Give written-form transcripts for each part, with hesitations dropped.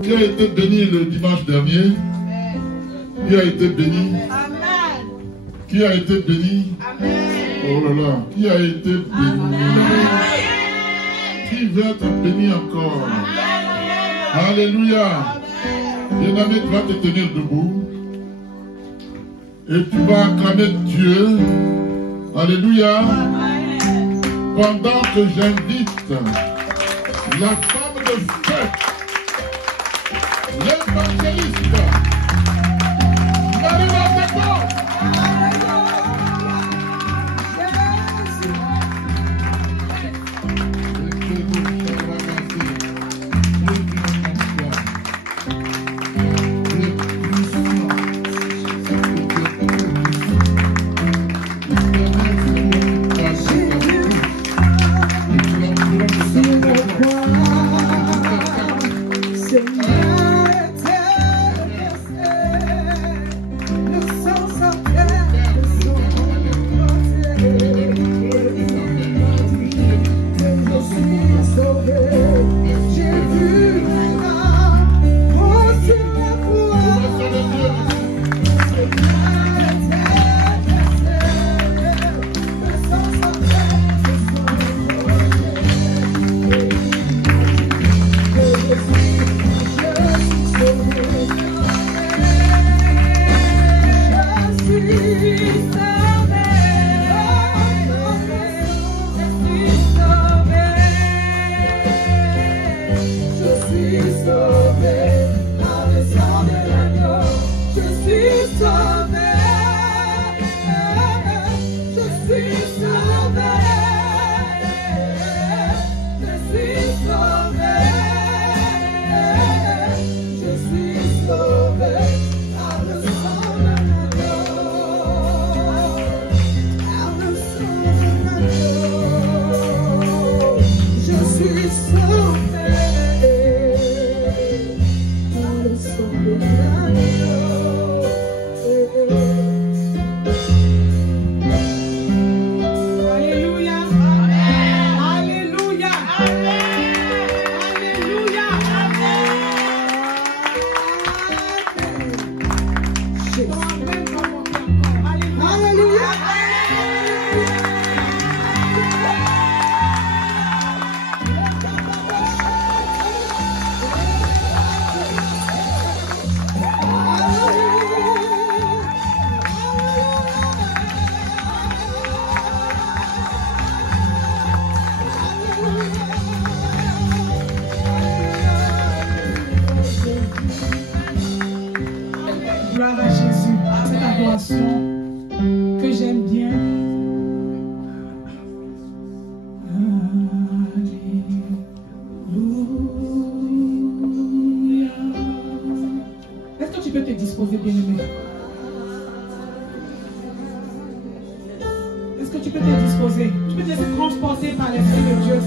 Qui a été béni le dimanche dernier? Qui a été béni? Qui a été béni? Oh là là, qui a été béni? Qui veut être béni encore? Alléluia. Bien-aimé, tu vas te tenir debout et tu vas acclamer Dieu. Alléluia. Pendant que j'invite la femme de fête, l'évangéliste, que j'aime bien. Alléluia. Est-ce que tu peux te disposer, bien-aimé? Est-ce que tu peux te disposer? Tu peux te laisser transporter par l'Esprit de Dieu.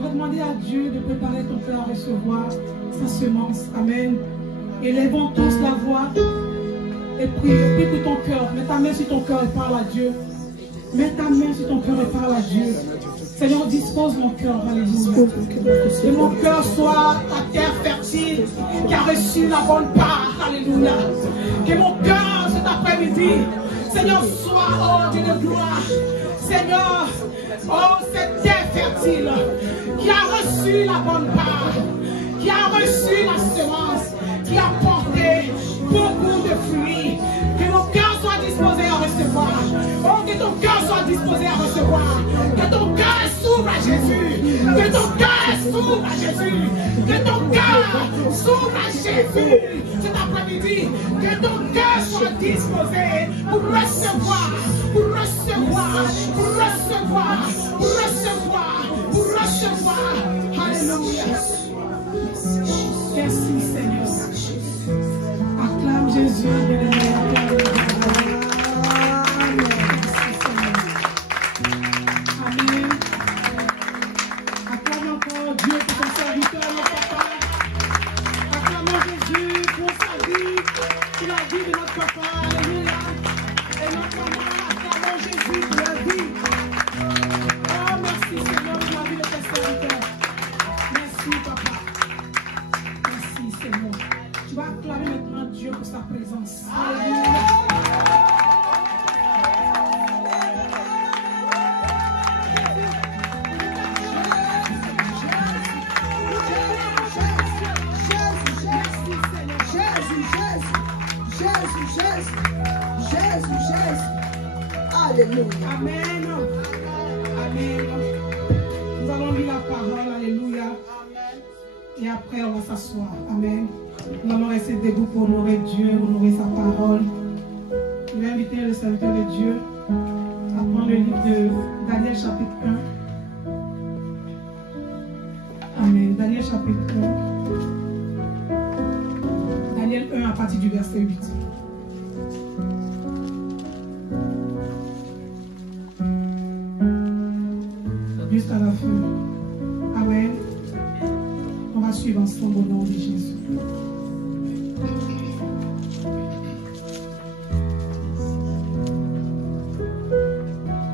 Tu vas demander à Dieu de préparer ton cœur à recevoir sa semence. Amen. Élevons tous la voix et prie pour ton cœur. Mets ta main sur ton cœur et parle à Dieu. Mets ta main sur ton cœur et parle à Dieu. Seigneur, dispose mon cœur. Alléluia. Que mon cœur soit ta terre fertile qui a reçu la bonne part. Alléluia. Que mon cœur cet après-midi, Seigneur, soit, oh Dieu de gloire. Seigneur, oh cette terre fertile qui a reçu la bonne part, qui a reçu la semence, qui a porté beaucoup de fruits. Que mon cœur soit disposé à recevoir. Oh, que ton cœur soit disposé à recevoir. Que ton cœur s'ouvre à Jésus. Que ton cœur s'ouvre à Jésus. Que ton cœur s'ouvre à Jésus. Cet après-midi, que ton cœur soit disposé pour recevoir, pour recevoir, pour recevoir, pour recevoir, pour recevoir. Alléluia. Merci Seigneur. Acclame Jésus. Amen. Acclame encore Dieu pour son serviteur, notre papa. Acclamons Jésus pour sa vie, pour la vie de notre papa. Alléluia. Et notre maman, acclamons Jésus pour la vie. Oh, merci Seigneur pour la vie de tes serviteurs. Merci papa. Merci Seigneur. Tu vas acclamer maintenant Dieu pour sa présence. Alléluia. Alléluia. Amen. Amen. Nous allons lire la parole. Alléluia. Et après, on va s'asseoir. Amen. Nous allons rester debout pour honorer Dieu, honorer sa parole. Je vais inviter le serviteur de Dieu à prendre le livre de Daniel chapitre 1. Amen. Daniel chapitre 1. Daniel 1 à partir du verset 8. Jusqu'à la fin. Amen. On va suivre ensemble au nom de Jésus.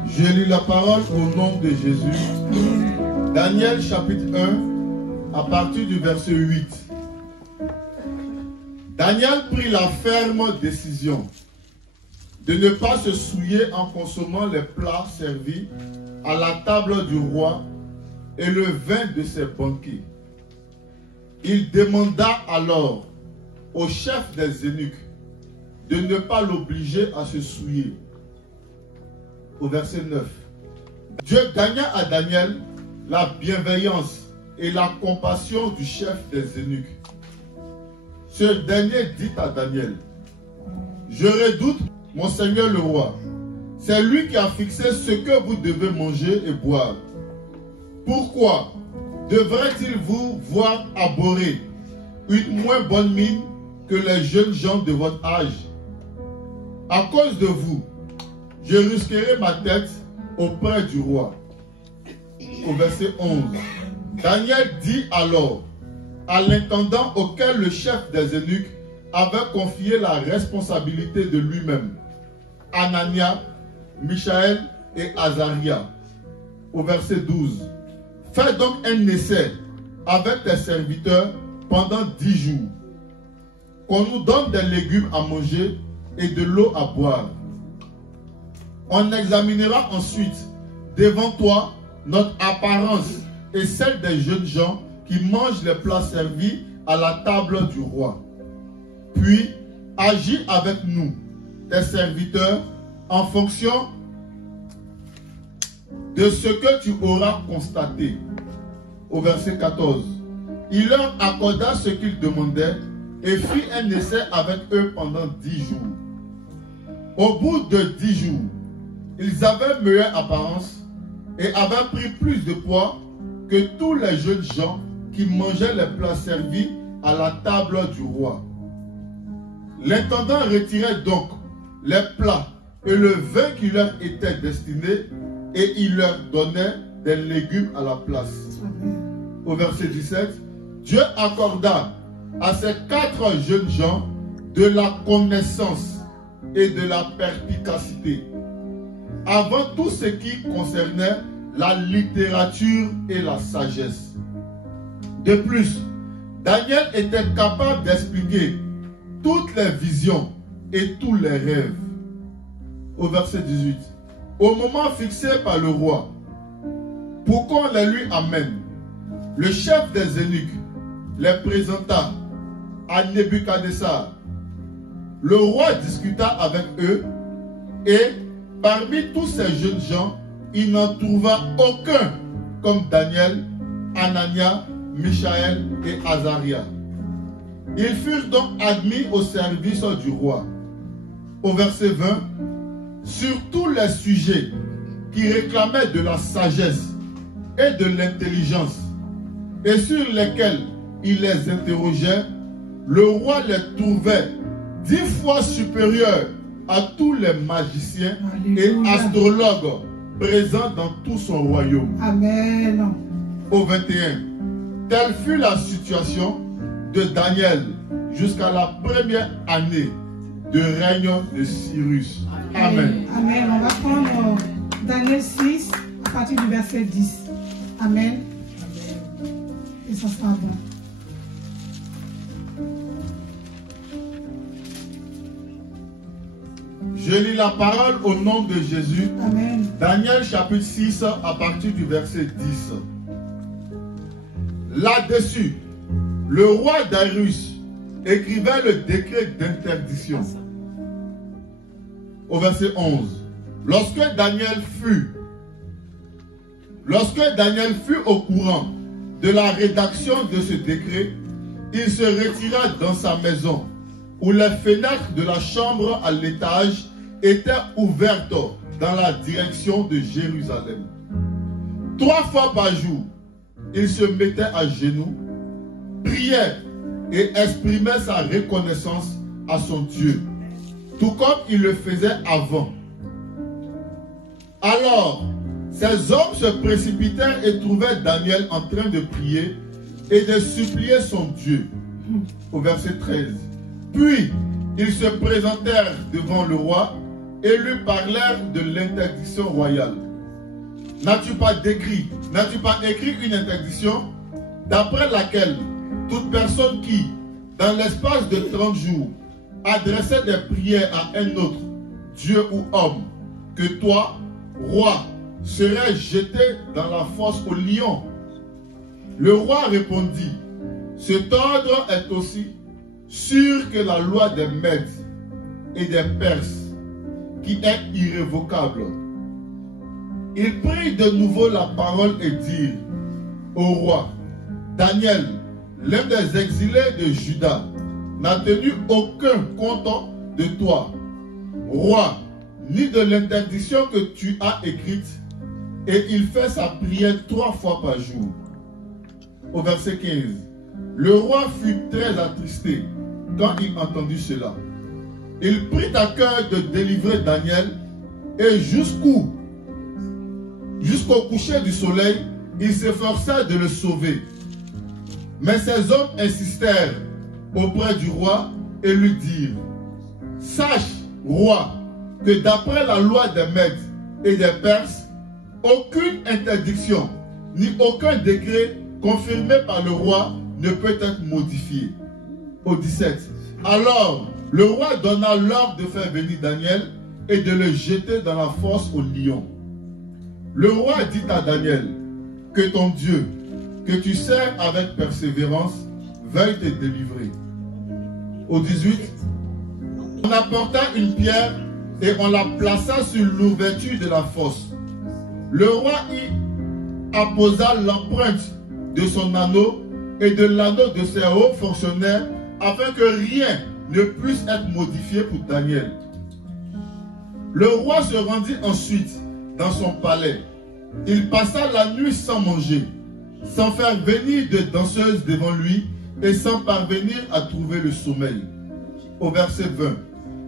Je lis la parole au nom de Jésus. Daniel chapitre 1 à partir du verset 8. Daniel prit la ferme décision de ne pas se souiller en consommant les plats servis à la table du roi et le vin de ses banquets. Il demanda alors au chef des eunuques de ne pas l'obliger à se souiller. Au verset 9. Dieu gagna à Daniel la bienveillance et la compassion du chef des eunuques. Ce dernier dit à Daniel: je redoute mon Seigneur le roi. C'est lui qui a fixé ce que vous devez manger et boire. Pourquoi devrait-il vous voir abhorrer une moins bonne mine que les jeunes gens de votre âge? À cause de vous, je risquerai ma tête auprès du roi. Au verset 11. Daniel dit alors à l'intendant auquel le chef des eunuques avait confié la responsabilité de lui-même, Anania, Michaël et Azaria. Au verset 12. Fais donc un essai avec tes serviteurs pendant 10 jours. Qu'on nous donne des légumes à manger et de l'eau à boire. On examinera ensuite devant toi notre apparence et celle des jeunes gens qui mangent les plats servis à la table du roi. Puis, agis avec nous, tes serviteurs, en fonction de ce que tu auras constaté. Au verset 14. Il leur accorda ce qu'ils demandaient et fit un essai avec eux pendant 10 jours. Au bout de 10 jours, ils avaient meilleure apparence et avaient pris plus de poids que tous les jeunes gens qui mangeaient les plats servis à la table du roi. L'intendant retirait donc les plats et le vin qui leur était destiné et il leur donnait des légumes à la place. Amen. au verset 17, Dieu accorda à ces 4 jeunes gens de la connaissance et de la perspicacité, avant tout ce qui concernait la littérature et la sagesse. De plus, Daniel était capable d'expliquer toutes les visions et tous les rêves. Au verset 18, au moment fixé par le roi, pour qu'on les lui amène, le chef des eunuques les présenta à Nebuchadnezzar. Le roi discuta avec eux et parmi tous ces jeunes gens, il n'en trouva aucun comme Daniel, Anania, Michaël et Azaria. Ils furent donc admis au service du roi. Au verset 20, sur tous les sujets qui réclamaient de la sagesse et de l'intelligence et sur lesquels il les interrogeait, le roi les trouvait 10 fois supérieurs à tous les magiciens et astrologues présents dans tout son royaume. Amen. Au 21, telle fut la situation de Daniel jusqu'à la première année de règne de Cyrus. Amen. Amen. On va prendre Daniel 6 à partir du verset 10. Amen. Et ça sera bon. Je lis la parole au nom de Jésus. Amen. Daniel chapitre 6 à partir du verset 10. Là-dessus, le roi Darius écrivait le décret d'interdiction. Au verset 11. Lorsque Daniel fut au courant de la rédaction de ce décret, il se retira dans sa maison, où les fenêtres de la chambre à l'étage étaient ouvertes dans la direction de Jérusalem. 3 fois par jour, il se mettait à genoux, priait et exprimait sa reconnaissance à son Dieu, tout comme il le faisait avant. Alors, ces hommes se précipitèrent et trouvèrent Daniel en train de prier et de supplier son Dieu. Au verset 13. Puis, ils se présentèrent devant le roi et lui parlèrent de l'interdiction royale. N'as-tu pas écrit une interdiction d'après laquelle toute personne qui, dans l'espace de 30 jours, adressait des prières à un autre, Dieu ou homme, que toi, roi, serait jeté dans la fosse au lion? Le roi répondit, cet ordre est aussi sûr que la loi des Mèdes et des Perses, qui est irrévocable. Il prit de nouveau la parole et dit au roi, Daniel, l'un des exilés de Juda, n'a tenu aucun compte de toi, roi, ni de l'interdiction que tu as écrite, et il fait sa prière 3 fois par jour. Au verset 15, le roi fut très attristé quand il entendit cela. Il prit à cœur de délivrer Daniel et jusqu'au coucher du soleil, il s'efforça de le sauver. Mais ces hommes insistèrent auprès du roi et lui dirent, sache, roi, que d'après la loi des Mèdes et des Perses, aucune interdiction ni aucun décret confirmé par le roi ne peut être modifié. Au 17. Alors, le roi donna l'ordre de faire venir Daniel et de le jeter dans la fosse au lion. Le roi dit à Daniel, que ton Dieu, que tu sers avec persévérance, veuille te délivrer. Au 18. On apporta une pierre et on la plaça sur l'ouverture de la fosse. Le roi y apposa l'empreinte de son anneau et de l'anneau de ses hauts fonctionnaires afin que rien ne puisse être modifié pour Daniel. Le roi se rendit ensuite dans son palais. Il passa la nuit sans manger, sans faire venir de danseuses devant lui et sans parvenir à trouver le sommeil. Au verset 20.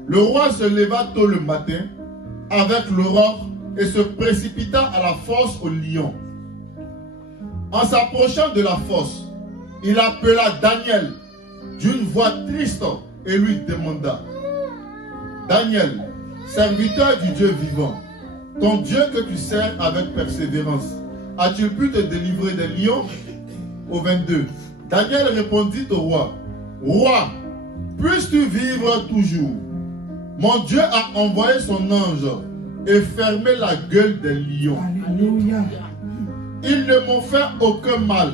Le roi se leva tôt le matin avec l'aurore et se précipita à la fosse au lion. En s'approchant de la fosse, il appela Daniel d'une voix triste et lui demanda: Daniel, serviteur du Dieu vivant, ton Dieu que tu sers avec persévérance, as-tu pu te délivrer des lions? Au 22, Daniel répondit au roi: Roi, puisses-tu vivre toujours? Mon Dieu a envoyé son ange et fermé la gueule des lions. Alléluia. Ils ne m'ont fait aucun mal,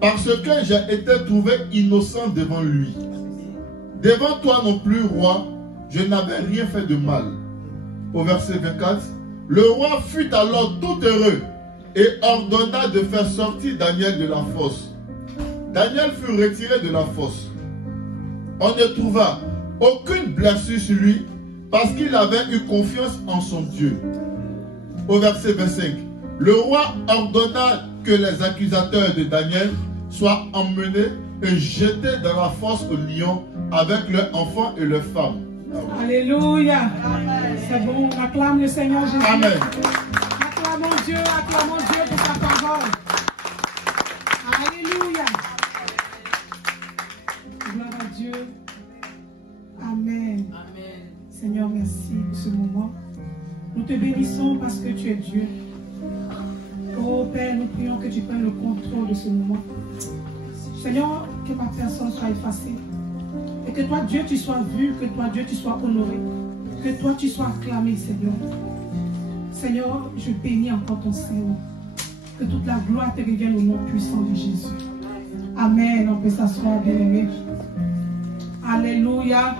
parce que j'ai été trouvé innocent devant lui. Devant toi non plus, roi, je n'avais rien fait de mal. Au verset 24, le roi fut alors tout heureux et ordonna de faire sortir Daniel de la fosse. Daniel fut retiré de la fosse. On ne trouva aucune blessure sur lui parce qu'il avait eu confiance en son Dieu. Au verset 25, le roi ordonna que les accusateurs de Daniel soient emmenés et jetés dans la fosse aux lions avec leurs enfants et leurs femmes. Alléluia. C'est bon, on acclame le Seigneur Jésus. Amen. Acclamons Dieu pour sa parole. Alléluia. Gloire à Dieu. Amen. Seigneur, merci pour ce moment. Nous te bénissons parce que tu es Dieu. Oh Père, nous prions que tu prennes le contrôle de ce moment. Seigneur, que ma personne soit effacée. Et que toi, Dieu, tu sois vu, que toi, Dieu, tu sois honoré. Que toi, tu sois acclamé, Seigneur. Seigneur, je bénis encore ton Seigneur. Que toute la gloire te revienne au nom puissant de Jésus. Amen. On peut s'asseoir, bien-aimé. Alléluia.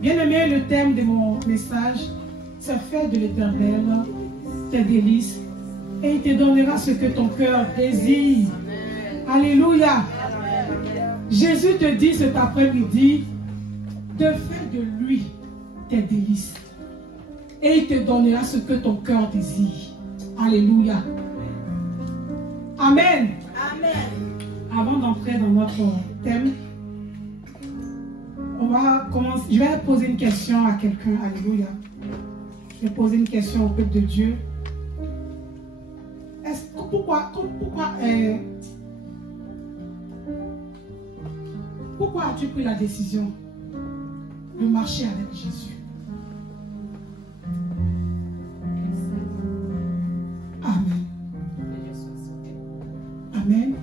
Bien-aimé, le thème de mon message, c'est faire de l'Éternel tes délices et il te donnera ce que ton cœur désire. Alléluia. Jésus te dit cet après-midi de faire de lui tes délices et il te donnera ce que ton cœur désire. Alléluia. Amen. Amen. Avant d'entrer dans notre thème, on va commencer. Je vais poser une question à quelqu'un. Alléluia. Je vais poser une question au peuple de Dieu. Pourquoi as-tu pris la décision de marcher avec Jésus? Amen. Amen.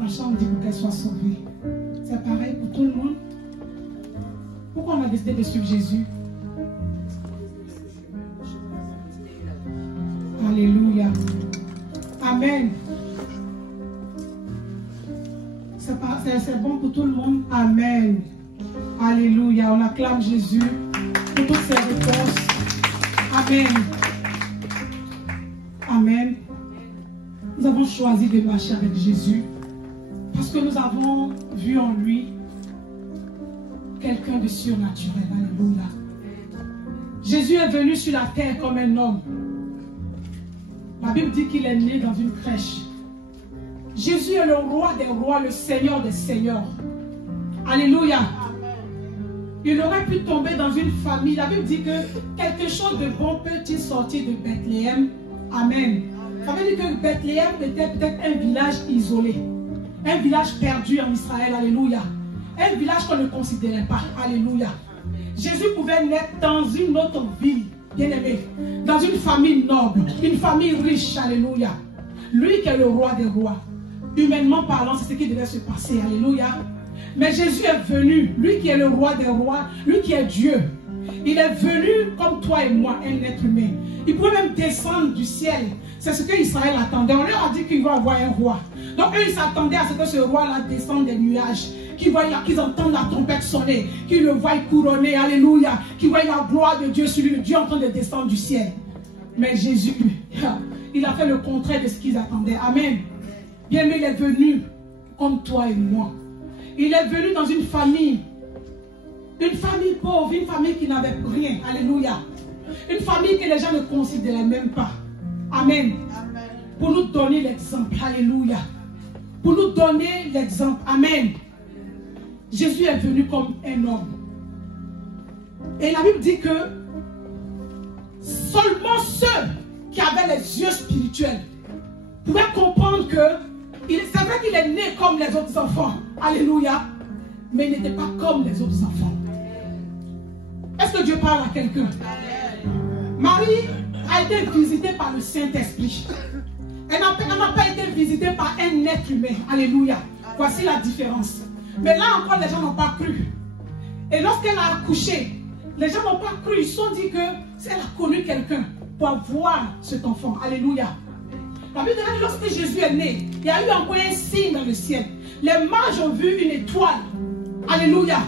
La chambre dit pour qu'elle soit sauvée. C'est pareil pour tout le monde. Pourquoi on a décidé de suivre Jésus? Alléluia. Amen. C'est bon pour tout le monde. Amen. Alléluia. On acclame Jésus pour toutes ses réponses. Amen. Amen. Nous avons choisi de marcher avec Jésus parce que nous avons vu en lui quelqu'un de surnaturel. Alléluia. Jésus est venu sur la terre comme un homme. La Bible dit qu'il est né dans une crèche. Jésus est le roi des rois, le Seigneur des seigneurs. Alléluia. Il aurait pu tomber dans une famille. La Bible dit que quelque chose de bon peut-il sortir de Bethléem. Amen. Ça veut dire que Bethléem était peut-être un village isolé. Un village perdu en Israël. Alléluia. Un village qu'on ne considérait pas. Alléluia. Jésus pouvait naître dans une autre ville. Bien-aimé, dans une famille noble, une famille riche, alléluia. Lui qui est le roi des rois, humainement parlant, c'est ce qui devait se passer, alléluia. Mais Jésus est venu, lui qui est le roi des rois, lui qui est Dieu. Il est venu comme toi et moi, un être humain. Il pouvait même descendre du ciel. C'est ce que Israël attendait. On leur a dit qu'il va avoir un roi. Donc eux, ils s'attendaient à ce que ce roi-là descende des nuages. Qu'ils entendent la trompette sonner, qu'ils le voient couronner, alléluia, qu'ils voient la gloire de Dieu sur lui, le Dieu en train de descendre du ciel. Mais Jésus, il a fait le contraire de ce qu'ils attendaient. Amen. Bien, mais il est venu comme toi et moi. Il est venu dans une famille pauvre, une famille qui n'avait rien, alléluia. Une famille que les gens ne considéraient même pas. Amen. Amen. Pour nous donner l'exemple, alléluia. Pour nous donner l'exemple, amen. Jésus est venu comme un homme. Et la Bible dit que seulement ceux qui avaient les yeux spirituels pouvait comprendre que c'est vrai qu'il est né comme les autres enfants. Alléluia. Mais il n'était pas comme les autres enfants. Est-ce que Dieu parle à quelqu'un? Marie a été visitée par le Saint-Esprit. Elle n'a pas été visitée par un être humain. Alléluia. Voici la différence. Mais là encore, les gens n'ont pas cru. Et lorsqu'elle a accouché, les gens n'ont pas cru. Ils se sont dit qu'elle a connu quelqu'un pour avoir cet enfant. Alléluia. La Bible dit que lorsque Jésus est né, il y a eu encore un signe dans le ciel. Les mages ont vu une étoile. Alléluia.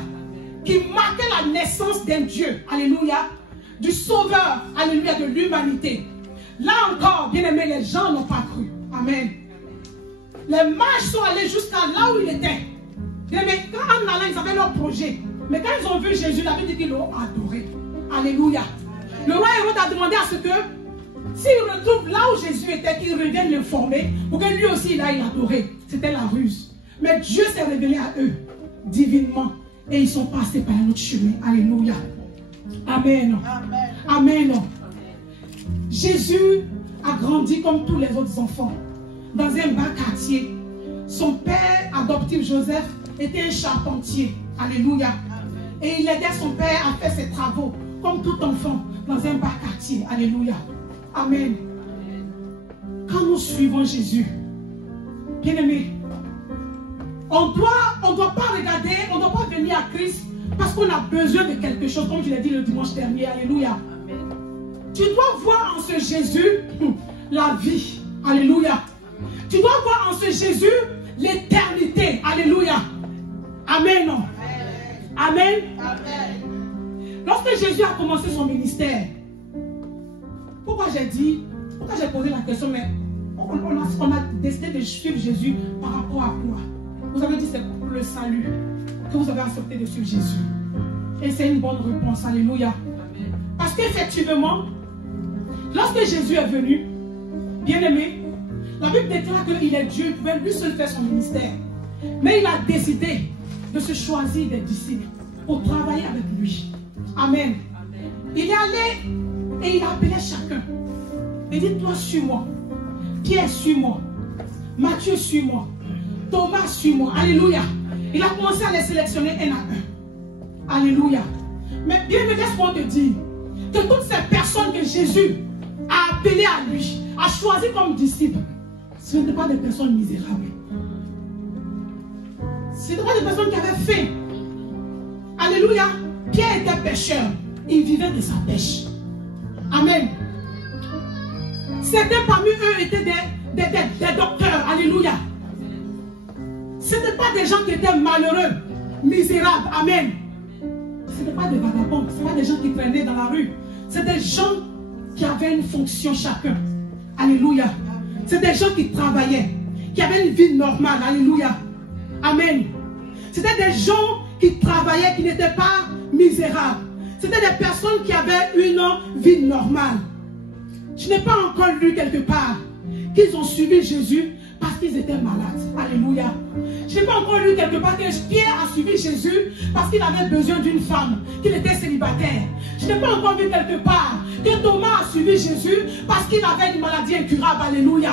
Qui marquait la naissance d'un Dieu. Alléluia. Du Sauveur. Alléluia. De l'humanité. Là encore, bien aimé, les gens n'ont pas cru. Amen. Les mages sont allés jusqu'à là où il était. Bien aimé, quand en allant, ils avaient leur projet. Mais quand ils ont vu Jésus, la Bible dit qu'ils l'ont adoré. Alléluia. Le roi Hérode a demandé à ce que, s'il retrouve là où Jésus était, qu'il revienne l'informer, pour que lui aussi il aille l'adorer. C'était la ruse. Mais Dieu s'est révélé à eux, divinement. Et ils sont passés par un autre chemin. Alléluia. Amen. Amen. Amen. Jésus a grandi comme tous les autres enfants, dans un bas quartier. Son père adoptif Joseph était un charpentier. Alléluia. Et il aidait son père à faire ses travaux, comme tout enfant, dans un bas quartier. Alléluia. Amen. Quand nous suivons Jésus, bien aimé, on ne doit pas regarder, on ne doit pas venir à Christ parce qu'on a besoin de quelque chose, comme je l'ai dit le dimanche dernier. Alléluia. Tu dois voir en ce Jésus la vie. Alléluia. Tu dois voir en ce Jésus l'éternité. Alléluia. Amen. Amen. Amen. Lorsque Jésus a commencé son ministère, pourquoi j'ai posé la question, mais on a décidé de suivre Jésus par rapport à quoi? Vous avez dit c'est pour le salut que vous avez accepté de suivre Jésus. Et c'est une bonne réponse. Alléluia. Parce qu'effectivement, lorsque Jésus est venu, bien aimé, la Bible déclare qu'il est Dieu, il pouvait lui seul faire son ministère. Mais il a décidé de se choisir des disciples pour travailler avec lui. Amen. Il est allé et il a appelé chacun. Il dit, toi suis-moi. Pierre, suis-moi. Matthieu, suis-moi. Thomas, suis-moi. Alléluia. Il a commencé à les sélectionner un à un. Alléluia. Mais bien, laisse-moi te dire que toutes ces personnes que Jésus a appelées à lui, a choisi comme disciples, ce n'étaient pas des personnes misérables. Ce n'étaient pas des personnes qui avaient faim. Alléluia. Pierre était pêcheur. Il vivait de sa pêche. Amen. Certains parmi eux étaient des docteurs. Alléluia. Ce n'étaient pas des gens qui étaient malheureux, misérables. Amen. Ce n'étaient pas des vagabonds. Ce n'étaient pas des gens qui traînaient dans la rue. C'est des gens qui avaient une fonction chacun. Alléluia. C'est des gens qui travaillaient, qui avaient une vie normale. Alléluia. Amen. C'était des gens qui travaillaient, qui n'étaient pas misérables. C'était des personnes qui avaient une vie normale. Je n'ai pas encore lu quelque part qu'ils ont suivi Jésus parce qu'ils étaient malades. Alléluia. Je n'ai pas encore lu quelque part que Pierre a suivi Jésus parce qu'il avait besoin d'une femme, qu'il était célibataire. Je n'ai pas encore vu quelque part que Thomas a suivi Jésus parce qu'il avait une maladie incurable. Alléluia.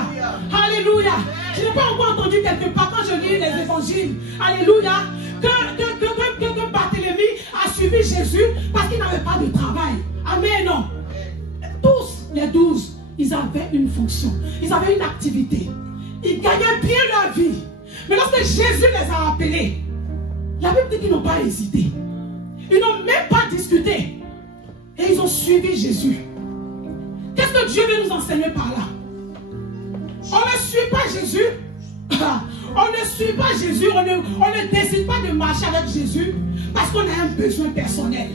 Alléluia. Je n'ai pas encore entendu quelque part quand je lis les évangiles. Alléluia. Que Barthélemy a suivi Jésus parce qu'il n'avait pas de travail. Amen. Non. Tous les 12, ils avaient une fonction. Ils avaient une activité. Ils gagnaient bien leur vie. Mais lorsque Jésus les a appelés, la Bible dit qu'ils n'ont pas hésité. Ils n'ont même pas discuté. Et ils ont suivi Jésus. Qu'est-ce que Dieu veut nous enseigner par là? On ne suit pas Jésus. On ne suit pas Jésus. On ne décide pas de marcher avec Jésus parce qu'on a un besoin personnel.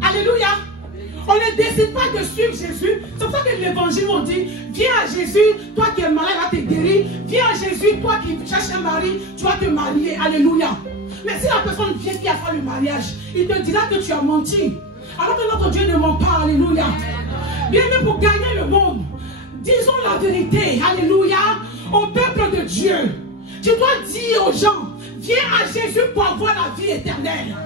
Alléluia. On ne décide pas de suivre Jésus. C'est pour ça que l'évangile on dit, viens à Jésus, toi qui es malade, va te guérir. Viens à Jésus, toi qui cherches un mari, tu vas te marier. Alléluia. Mais si la personne vient qui a fait le mariage, il te dira que tu as menti. Alors que notre Dieu ne ment pas. Alléluia. Bien même pour gagner le monde, disons la vérité. Alléluia. Au peuple de Dieu, tu dois dire aux gens, viens à Jésus pour avoir la vie éternelle.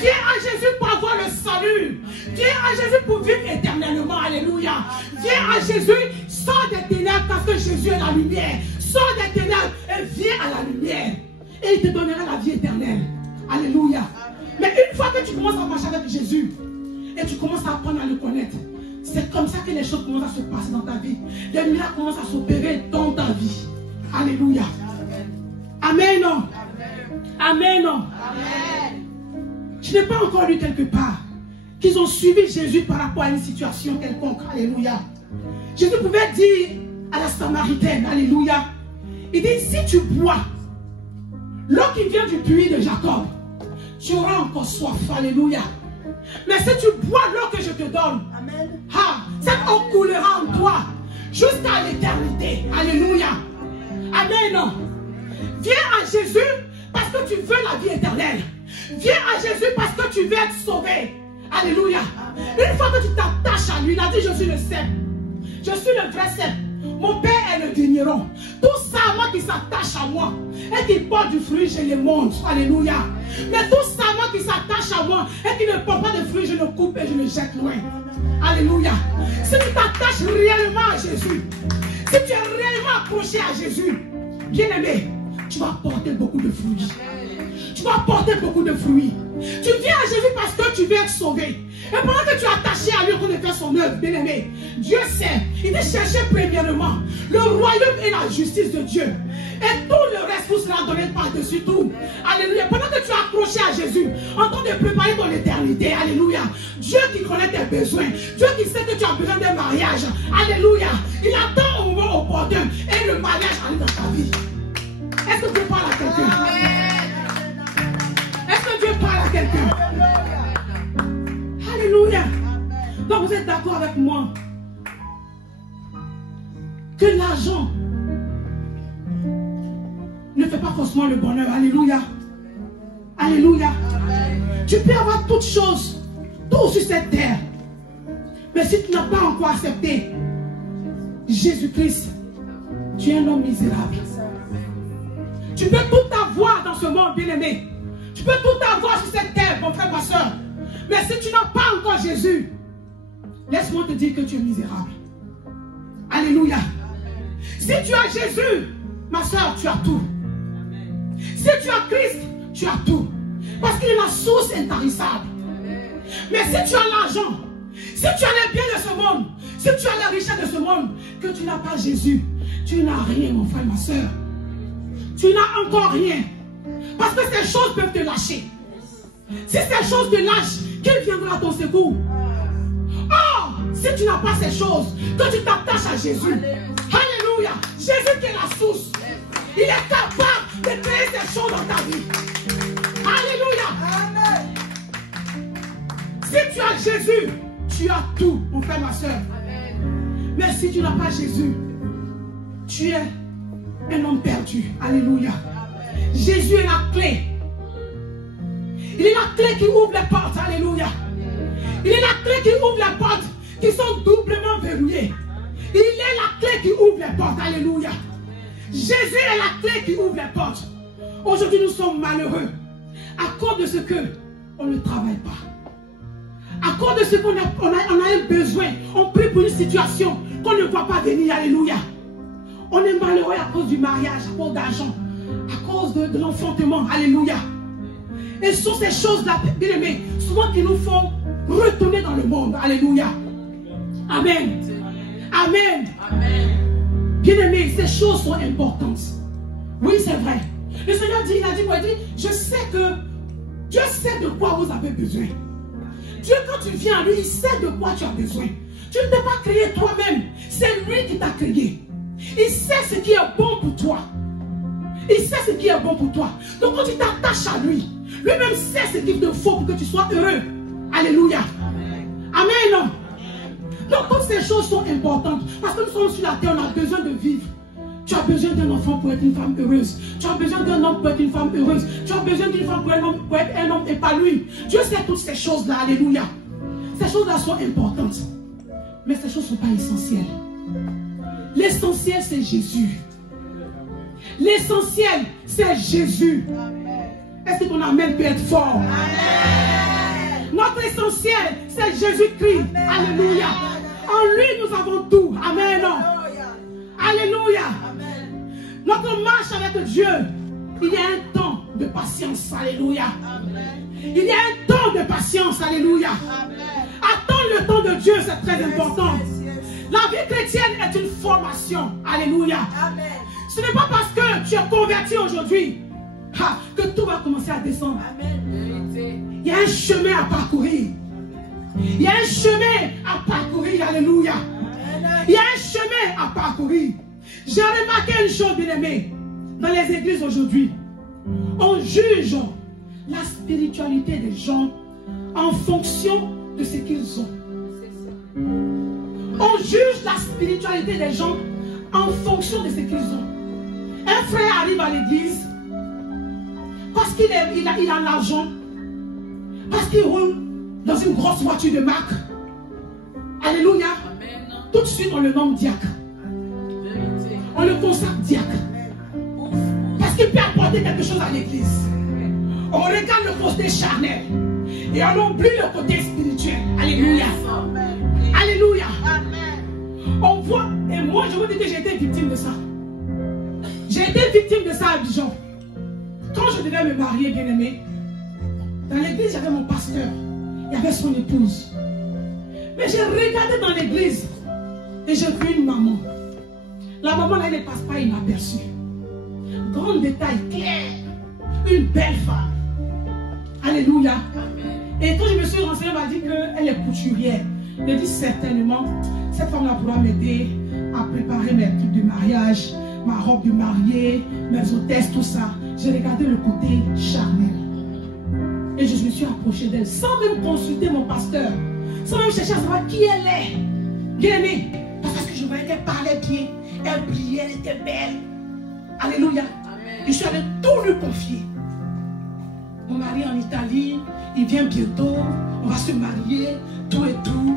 Viens à Jésus pour avoir le salut. Viens à Jésus pour vivre éternellement. Alléluia. Viens à Jésus Sors des ténèbres parce que Jésus est la lumière. Sors des ténèbres et viens à la lumière. Et il te donnera la vie éternelle. Alléluia. Mais une fois que tu commences à marcher avec Jésus et tu commences à apprendre à le connaître, c'est comme ça que les choses commencent à se passer dans ta vie. Les miracles commencent à s'opérer dans ta vie. Alléluia. Amen. Amen. Amen. Je n'ai pas encore lu quelque part qu'ils ont suivi Jésus par rapport à une situation quelconque. Alléluia. Jésus pouvait dire à la Samaritaine, alléluia, il dit, si tu bois l'eau qui vient du puits de Jacob, tu auras encore soif. Alléluia. Mais si tu bois l'eau que je te donne, amen, cette eau coulera en toi jusqu'à l'éternité. Alléluia. Amen. Viens à Jésus parce que tu veux la vie éternelle. Viens à Jésus parce que tu veux être sauvé. Alléluia. Une fois que tu t'attaches à lui, il a dit, je suis le cep. Je suis le vrai cep. Mon père est le vigneron. Tout ça, moi qui s'attache à moi et qui porte du fruit, je les montre. Alléluia. Mais tout ça, moi qui s'attache à moi et qui ne porte pas de fruit, je le coupe et je le jette loin. Alléluia. Si tu t'attaches réellement à Jésus, si tu es réellement accroché à Jésus, bien aimé, tu vas porter beaucoup de fruits. Tu vas porter beaucoup de fruits. Tu viens à Jésus parce que tu veux être sauvé. Et pendant que tu es attaché à lui en train de faire son œuvre, bien aimé, Dieu sait, il te cherchait premièrement le royaume et la justice de Dieu. Et tout le reste vous sera donné par-dessus tout. Alléluia. Pendant que tu es accroché à Jésus, en train de préparer ton éternité, alléluia. Dieu qui connaît tes besoins, Dieu qui sait que tu as besoin d'un mariage, alléluia. Il attend au moment opportun et le mariage arrive dans ta vie. Est-ce que Dieu parle à quelqu'un? Est-ce que Dieu parle à quelqu'un? Alléluia. Donc vous êtes d'accord avec moi que l'argent ne fait pas forcément le bonheur. Alléluia. Alléluia. Tu peux avoir toutes choses, tout sur cette terre. Mais si tu n'as pas encore accepté Jésus-Christ, tu es un homme misérable. Tu peux tout avoir dans ce monde, bien-aimé. Tu peux tout avoir sur cette terre, mon frère, ma soeur. Mais si tu n'as pas encore Jésus, laisse-moi te dire que tu es misérable. Alléluia. Si tu as Jésus, ma soeur, tu as tout. Si tu as Christ, tu as tout. Parce qu'il est la source intarissable. Mais si tu as l'argent, si tu as les biens de ce monde, si tu as les richesses de ce monde, que tu n'as pas Jésus, tu n'as rien, mon frère, ma soeur. Tu n'as encore rien. Parce que ces choses peuvent te lâcher. Si ces choses te lâchent, qui viendra à ton secours? Oh, si tu n'as pas ces choses, que tu t'attaches à Jésus. Alléluia. Jésus qui est la source. Il est capable de créer ces choses dans ta vie. Alléluia. Si tu as Jésus, tu as tout, mon frère, ma soeur. Mais si tu n'as pas Jésus, tu es un homme perdu. Alléluia. Jésus est la clé. Il est la clé qui ouvre les portes. Alléluia. Il est la clé qui ouvre les portes qui sont doublement verrouillées. Il est la clé qui ouvre les portes. Alléluia. Jésus est la clé qui ouvre les portes. Aujourd'hui, nous sommes malheureux à cause de ce que on ne travaille pas. À cause de ce qu'on a un besoin. On prie pour une situation qu'on ne voit pas venir. Alléluia. On est malheureux à cause du mariage, à cause d'argent, à cause de l'enfantement. Alléluia. Et ce sont ces choses-là, bien aimés, souvent qui nous font retourner dans le monde. Alléluia. Amen. Amen. Amen. Bien aimés, ces choses sont importantes. Oui, c'est vrai. Le Seigneur dit, il a dit, je sais que Dieu sait de quoi vous avez besoin. Dieu, quand tu viens à lui, il sait de quoi tu as besoin. Tu ne t'es pas créé toi-même. C'est lui qui t'a créé. Il sait ce qui est bon pour toi. Il sait ce qui est bon pour toi. Donc quand tu t'attaches à lui, lui-même sait ce qu'il te faut pour que tu sois heureux. Alléluia. Amen. Donc toutes ces choses sont importantes. Parce que nous sommes sur la terre, on a besoin de vivre. Tu as besoin d'un enfant pour être une femme heureuse. Tu as besoin d'un homme pour être une femme heureuse. Tu as besoin d'une femme pour être un homme épanoui. Dieu sait toutes ces choses-là. Alléluia. Ces choses-là sont importantes. Mais ces choses ne sont pas essentielles. L'essentiel, c'est Jésus. L'essentiel, c'est Jésus. Est-ce que ton amen peut être fort? Amen. Notre essentiel, c'est Jésus-Christ. Alléluia. En lui, nous avons tout. Amen. Alléluia. Notre marche avec Dieu, il y a un temps de patience. Alléluia. Il y a un temps de patience. Alléluia. Attendre le temps de Dieu, c'est très important. La vie chrétienne est une formation. Alléluia. Ce n'est pas parce que tu es converti aujourd'hui que tout va commencer à descendre. Il y a un chemin à parcourir. Il y a un chemin à parcourir. Alléluia. Il y a un chemin à parcourir. J'ai remarqué une chose, bien aimée. Dans les églises aujourd'hui, on juge la spiritualité des gens en fonction de ce qu'ils ont. On juge la spiritualité des gens en fonction de ce qu'ils ont. Un frère arrive à l'église parce qu'il a l'argent, parce qu'il roule dans une grosse voiture de marque. Alléluia. Tout de suite, on le nomme diacre. On le consacre diacre. Parce qu'il peut apporter quelque chose à l'église. On regarde le côté charnel et on oublie le côté spirituel. Alléluia. Alléluia. On voit, et moi je vous dis que j'ai été victime de ça. J'ai été victime de ça à Abidjan. Quand je devais me marier, bien aimé, dans l'église, j'avais mon pasteur, il y avait son épouse. Mais j'ai regardé dans l'église et j'ai vu une maman. La maman là, elle ne passe pas inaperçue. Grand détail clair. Une belle femme. Alléluia. Et quand je me suis renseignée, elle m'a dit qu'elle est couturière. Je dis certainement, cette femme-là pourra m'aider à préparer mes trucs de mariage, ma robe de mariée, mes hôtesses, tout ça. J'ai regardé le côté charnel. Et je me suis approchée d'elle sans même consulter mon pasteur, sans même chercher à savoir qui elle est. Bien aimée, parce que je voyais qu'elle parlait bien, elle brillait, elle était belle. Alléluia. Et je suis allée tout lui confier. Mon mari en Italie, il vient bientôt, on va se marier, tout et tout.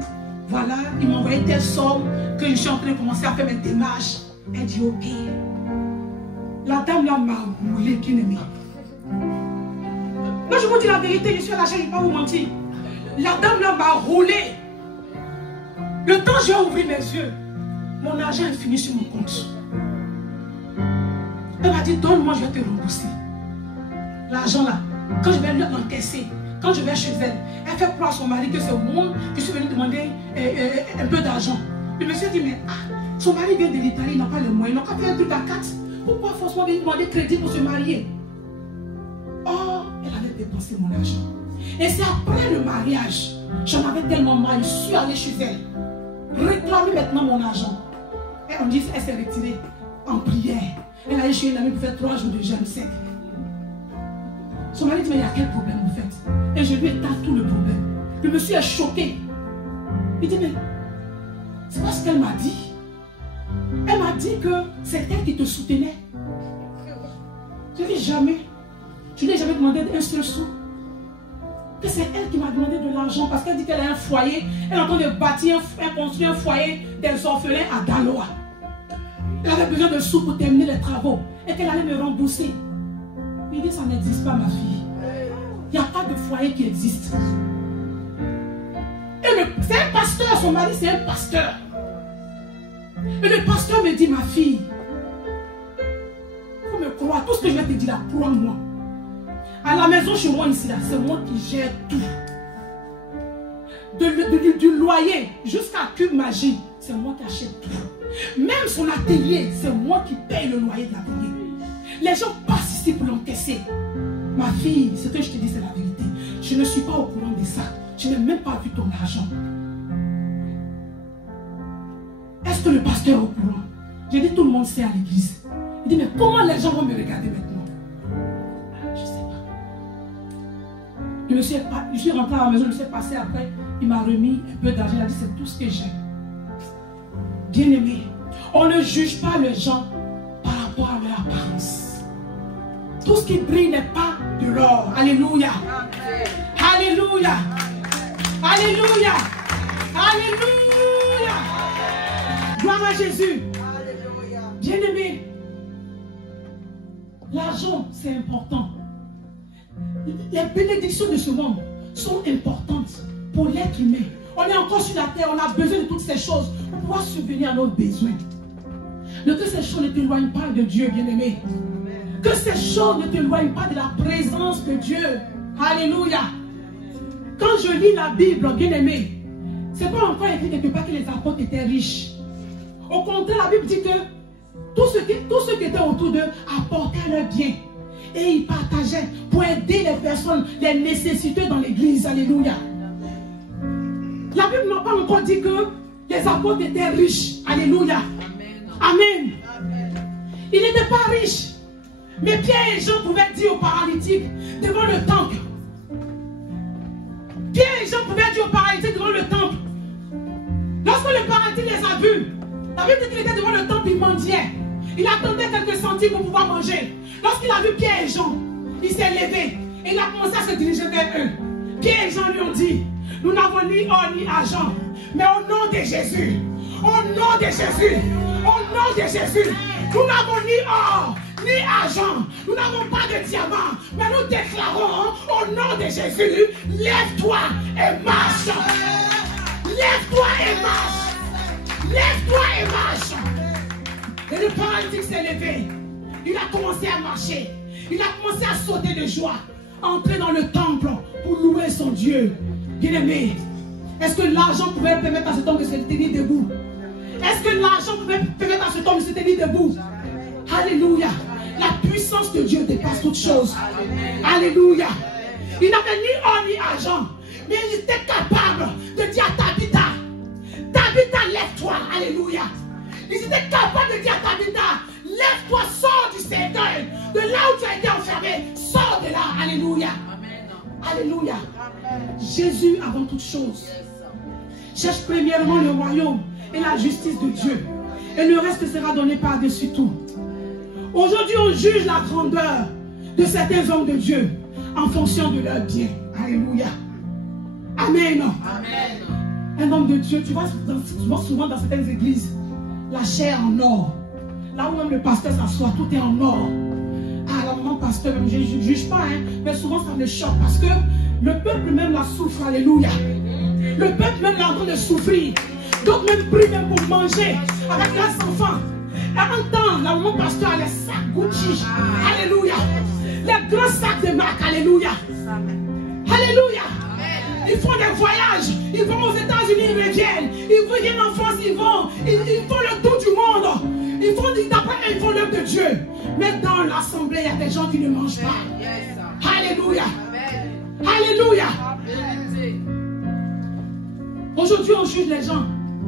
Voilà, il m'a envoyé telle somme que je suis en train de commencer à faire mes démarches. Elle dit ok. La dame là m'a roulé, bien aimé. Là, je vous dis la vérité, je suis à la chaîne, je ne vais pas vous mentir. La dame là m'a roulé. Le temps où j'ai ouvert mes yeux, mon argent est fini sur mon compte. Elle m'a dit, donne-moi, je vais te rembourser. L'argent là, quand je vais l'encaisser, quand je vais chez elle, elle fait croire à son mari que c'est moi qui suis venu demander un peu d'argent. Le monsieur dit, mais son mari vient de l'Italie, il n'a pas les moyens, il n'a qu'à faire un truc à 4. Pourquoi forcément venir demander crédit pour se marier? Oh, elle avait dépensé mon argent. Et c'est après le mariage, j'en avais tellement mal, je suis allée chez elle, réclamer maintenant mon argent. Et on dit, elle s'est retirée en prière. Elle a allé chez une amie pour faire 3 jours de jeûne sec. Son mari dit, mais il y a quel problème vous faites? Et je lui étale tout le problème. Le monsieur est choqué. Il dit, mais c'est pas ce qu'elle m'a dit. Elle m'a dit que c'est elle qui te soutenait. Je dis jamais. Je ne lui ai jamais demandé un seul sou. Que c'est elle qui m'a demandé de l'argent parce qu'elle dit qu'elle a un foyer. Elle est en train de bâtir, construire un foyer des orphelins à Daloa. Elle avait besoin de sous pour terminer les travaux et qu'elle allait me rembourser. Il dit, ça n'existe pas, ma fille. Il n'y a pas de foyer qui existe. Et c'est un pasteur, son mari c'est un pasteur. Et le pasteur me dit, ma fille, il faut me croire, tout ce que je vais te dire là, crois-moi. À la maison chez moi ici, là, c'est moi qui gère tout. Du loyer jusqu'à Cube Magie, c'est moi qui achète tout. Même son atelier, c'est moi qui paye le loyer de l'atelier. Les gens passent ici pour l'encaisser. Ma fille, ce que je te dis, c'est la vérité. Je ne suis pas au courant de ça. Je n'ai même pas vu ton argent. Est-ce que le pasteur est au courant? J'ai dit, tout le monde sait à l'église. Il dit, mais comment les gens vont me regarder maintenant? Je ne sais pas. Je suis rentré à la maison, je me suis passé après. Il m'a remis un peu d'argent. Il a dit, c'est tout ce que j'ai. Bien aimé, on ne juge pas les gens par rapport à leur apparence. Tout ce qui brille n'est pas de l'or. Alléluia. Alléluia. Alléluia. Alléluia. Gloire à Jésus. Bien aimé, l'argent c'est important. Les bénédictions de ce monde sont importantes pour l'être humain. On est encore sur la terre, on a besoin de toutes ces choses pour pouvoir subvenir à nos besoins. Que ces choses ne t'éloignent pas de Dieu, bien-aimé. Que ces choses ne t'éloignent pas de la présence de Dieu. Alléluia. Quand je lis la Bible, bien-aimé, c'est pas encore écrit quelque part que les apôtres étaient riches. Au contraire, la Bible dit que tous ceux qui étaient autour d'eux apportaient leur bien. Et ils partageaient pour aider les personnes, les nécessiteux dans l'église. Alléluia. La Bible n'a pas encore dit que les apôtres étaient riches. Alléluia. Amen. Ils n'étaient pas riches. Mais Pierre et Jean pouvaient dire aux paralytiques devant le temple. Pierre et Jean pouvaient dire aux paralytiques devant le temple. Lorsque le paralytique les a vus, la Bible dit qu'il était devant le temple, il mendiait. Il attendait quelques centimes pour pouvoir manger. Lorsqu'il a vu Pierre et Jean, il s'est levé et il a commencé à se diriger vers eux. Pierre et Jean lui ont dit, nous n'avons ni or ni argent, mais au nom de Jésus, au nom de Jésus, au nom de Jésus, nous n'avons ni or ni argent, nous n'avons pas de diamant, mais nous déclarons au nom de Jésus, lève-toi et marche. Lève-toi et marche. Lève-toi et marche. Et le paralytique s'est levé. Il a commencé à marcher. Il a commencé à sauter de joie. Entrer dans le temple pour louer son Dieu. Bien-aimé, est-ce que l'argent pouvait permettre à cet homme de se tenir debout? Est-ce que l'argent pouvait permettre à cet homme de se tenir debout? Alléluia. La puissance de Dieu dépasse toute chose. Alléluia. Il n'avait ni or ni argent, mais il était capable de dire à Tabitha, Tabitha, lève-toi. Alléluia. Il était capable de dire à Tabitha, lève-toi, sors du cercueil. De là où tu as été enfermé, sors de là. Alléluia. Alléluia. Jésus avant toute chose. Cherche premièrement le royaume et la justice de Dieu. Et le reste sera donné par-dessus tout. Aujourd'hui, on juge la grandeur de certains hommes de Dieu en fonction de leur bien. Alléluia. Amen. Amen. Un homme de Dieu, tu vois souvent dans certaines églises, la chair en or. Là où même le pasteur s'assoit, tout est en or. Ah, alors mon pasteur, je ne juge pas, hein, mais souvent ça me choque parce que le peuple même la souffre. Alléluia. Le peuple même est en train de souffrir. D'autres même prient même pour manger avec leurs enfants. En même temps, là où mon pasteur a les sacs Gucci. Alléluia. Les grands sacs de marque. Alléluia. Alléluia. Ils font des voyages. Ils vont aux États-Unis, ils reviennent. Ils viennent en France, ils font le tour du monde. Ils font l'œuvre de Dieu. Mais dans l'assemblée, il y a des gens qui ne mangent pas. Alléluia. Alléluia. Aujourd'hui, on juge les gens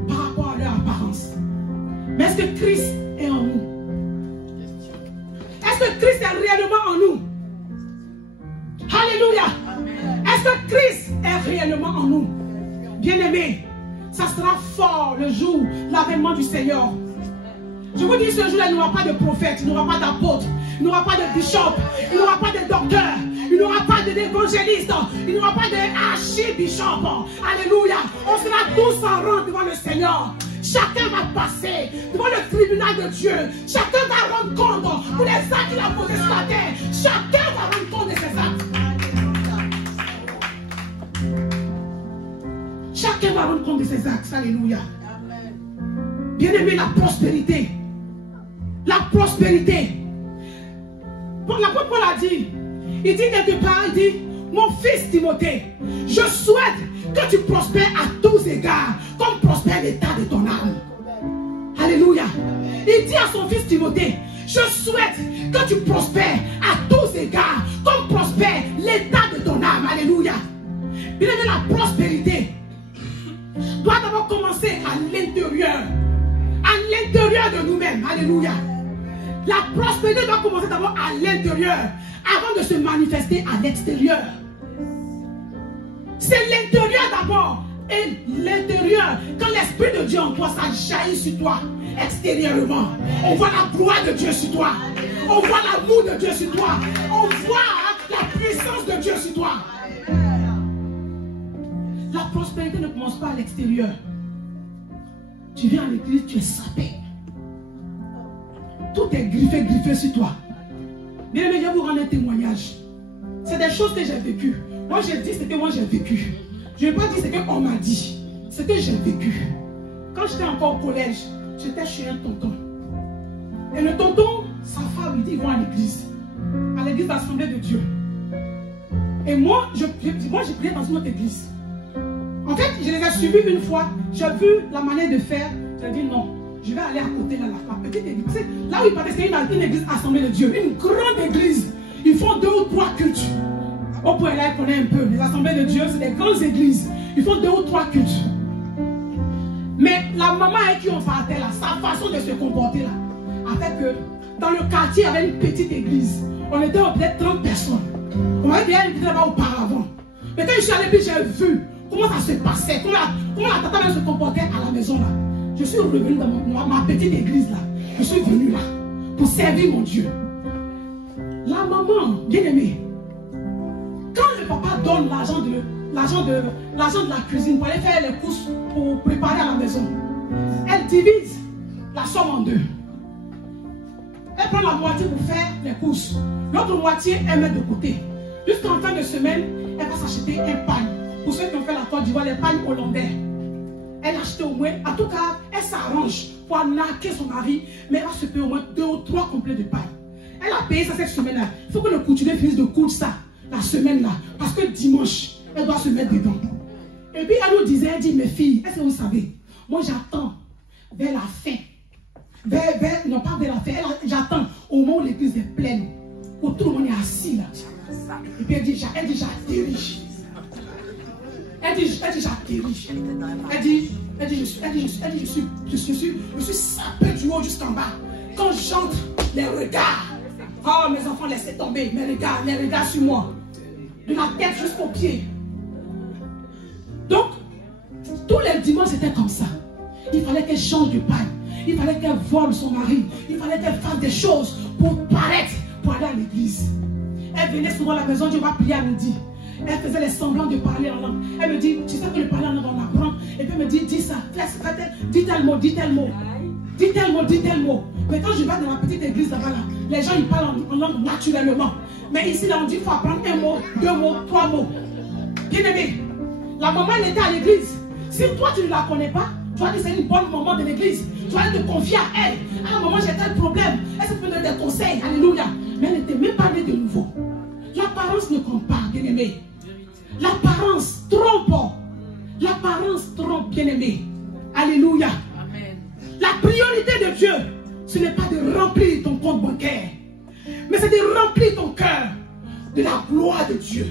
par rapport à leur apparence. Mais est-ce que Christ est en nous? Est-ce que Christ est réellement en nous? Alléluia. Est-ce que Christ est réellement en nous? Bien-aimés, ça sera fort le jour de l'avènement du Seigneur. Je vous dis, ce jour-là, il n'y aura pas de prophète, il n'y aura pas d'apôtre, il n'y aura pas de bishop, il n'y aura pas de docteur, il n'y aura pas d'évangéliste, il n'y aura pas d'archibishop. Alléluia. On sera tous en rang devant le Seigneur. Chacun va passer devant le tribunal de Dieu. Chacun va rendre compte pour les actes qu'il a posés sur la terre. Chacun va rendre compte de ses actes. Chacun va rendre compte de ses actes. Alléluia. Bien-aimé, la prospérité. La prospérité. L'apôtre Paul a dit, il dit quelque part, il dit, mon fils Timothée, je souhaite que tu prospères à tous égards, comme prospère l'état de ton âme. Alléluia. Il dit à son fils Timothée, je souhaite que tu prospères à tous égards, comme prospère l'état de ton âme. Alléluia. Bien-aimé, la prospérité doit d'abord commencer à l'intérieur. À l'intérieur de nous-mêmes. Alléluia. La prospérité doit commencer d'abord à l'intérieur avant de se manifester à l'extérieur. C'est l'intérieur d'abord. Et l'intérieur, quand l'Esprit de Dieu en toi, ça jaillit sur toi extérieurement. On voit la gloire de Dieu sur toi. On voit l'amour de Dieu sur toi. On voit la puissance de Dieu sur toi. La prospérité ne commence pas à l'extérieur. Tu viens à l'église, tu es sapé. Tout est griffé sur toi. Bien, mais je vais vous rendre un témoignage. C'est des choses que j'ai vécues. Moi, je dis ce que moi j'ai vécu. Je ne vais pas dire ce qu'on m'a dit. Ce que j'ai vécu. Quand j'étais encore au collège, j'étais chez un tonton. Et le tonton, sa femme, il dit, ils vont à l'église d'Assemblée de Dieu. Et moi, j'ai prié dans une autre église. En fait, je les ai suivis une fois. J'ai vu la manière de faire. J'ai dit non, je vais aller à côté là, la petite église. Là où il paraît, c'est une église Assemblée de Dieu. Une grande église. Ils font 2 ou 3 cultes. Au point là, ils connaissent un peu. Les Assemblées de Dieu, c'est des grandes églises. Ils font 2 ou 3 cultes. Mais la maman avec qui on partait là, sa façon de se comporter là, a fait que dans le quartier, il y avait une petite église. On était peut-être 30 personnes. On avait déjà une église là-bas auparavant. Mais quand je suis allé, puis j'ai vu comment ça se passait, comment la tata se comportait à la maison là. Je suis revenu dans ma petite église là. Je suis venu là pour servir mon Dieu. La maman, bien aimée, quand le papa donne l'argent de la cuisine pour aller faire les courses pour préparer à la maison, elle divise la somme en 2. Elle prend la moitié pour faire les courses. L'autre moitié, elle met de côté. Jusqu'en fin de semaine, elle va s'acheter un pagne. Pour ceux qui ont fait la Côte d'Ivoire, les pagnes hollandais. Elle a acheté au moins, en tout cas, elle s'arrange pour arnaquer son mari, mais elle va se payer au moins 2 ou 3 complets de paille. Elle a payé ça cette semaine-là. Il faut que le couturier finisse de coudre ça, la semaine-là. Parce que dimanche, elle doit se mettre dedans. Et puis elle nous disait, elle dit, mes filles, est-ce que vous savez, moi j'attends vers la fin. Non pas vers la fin, j'attends au moment où l'église est pleine, où tout le monde est assis là. Et puis elle dit, j'atterris. Elle dit, j'atterris. Elle dit, je suis sapé du haut jusqu'en bas. Quand j'entre, les regards. Oh, mes enfants, laissez tomber. Les regards sur moi. De la tête jusqu'aux pieds. Donc, tous les dimanches, c'était comme ça. Il fallait qu'elle change de paille. Il fallait qu'elle vole son mari. Il fallait qu'elle fasse des choses pour paraître, pour aller à l'église. Elle venait souvent à la maison, Dieu va prier à midi. Elle faisait les semblants de parler en langue. Elle me dit, tu sais que le parler en langue, on apprend. Et puis elle me dit, dis ça, dis tel mot, dis tel mot. Dis tel mot, dis tel mot. Mais quand je vais dans la petite église là-bas, là, les gens ils parlent en langue naturellement. Mais ici, là, on dit qu'il faut apprendre 1 mot, 2 mots, 3 mots. Bien aimé, la maman, elle était à l'église. Si toi, tu ne la connais pas, tu vas dire que c'est une bonne maman de l'église. Tu vas te confier à elle. Ah, maman, j'ai tel problème. Elle se peut donner des conseils. Alléluia. Mais elle n'était même pas née de nouveau. L'apparence ne compte pas, bien aimé. L'apparence trompe. L'apparence trompe, bien aimé. Alléluia. Amen. La priorité de Dieu, ce n'est pas de remplir ton compte bancaire, mais c'est de remplir ton cœur de la gloire de Dieu,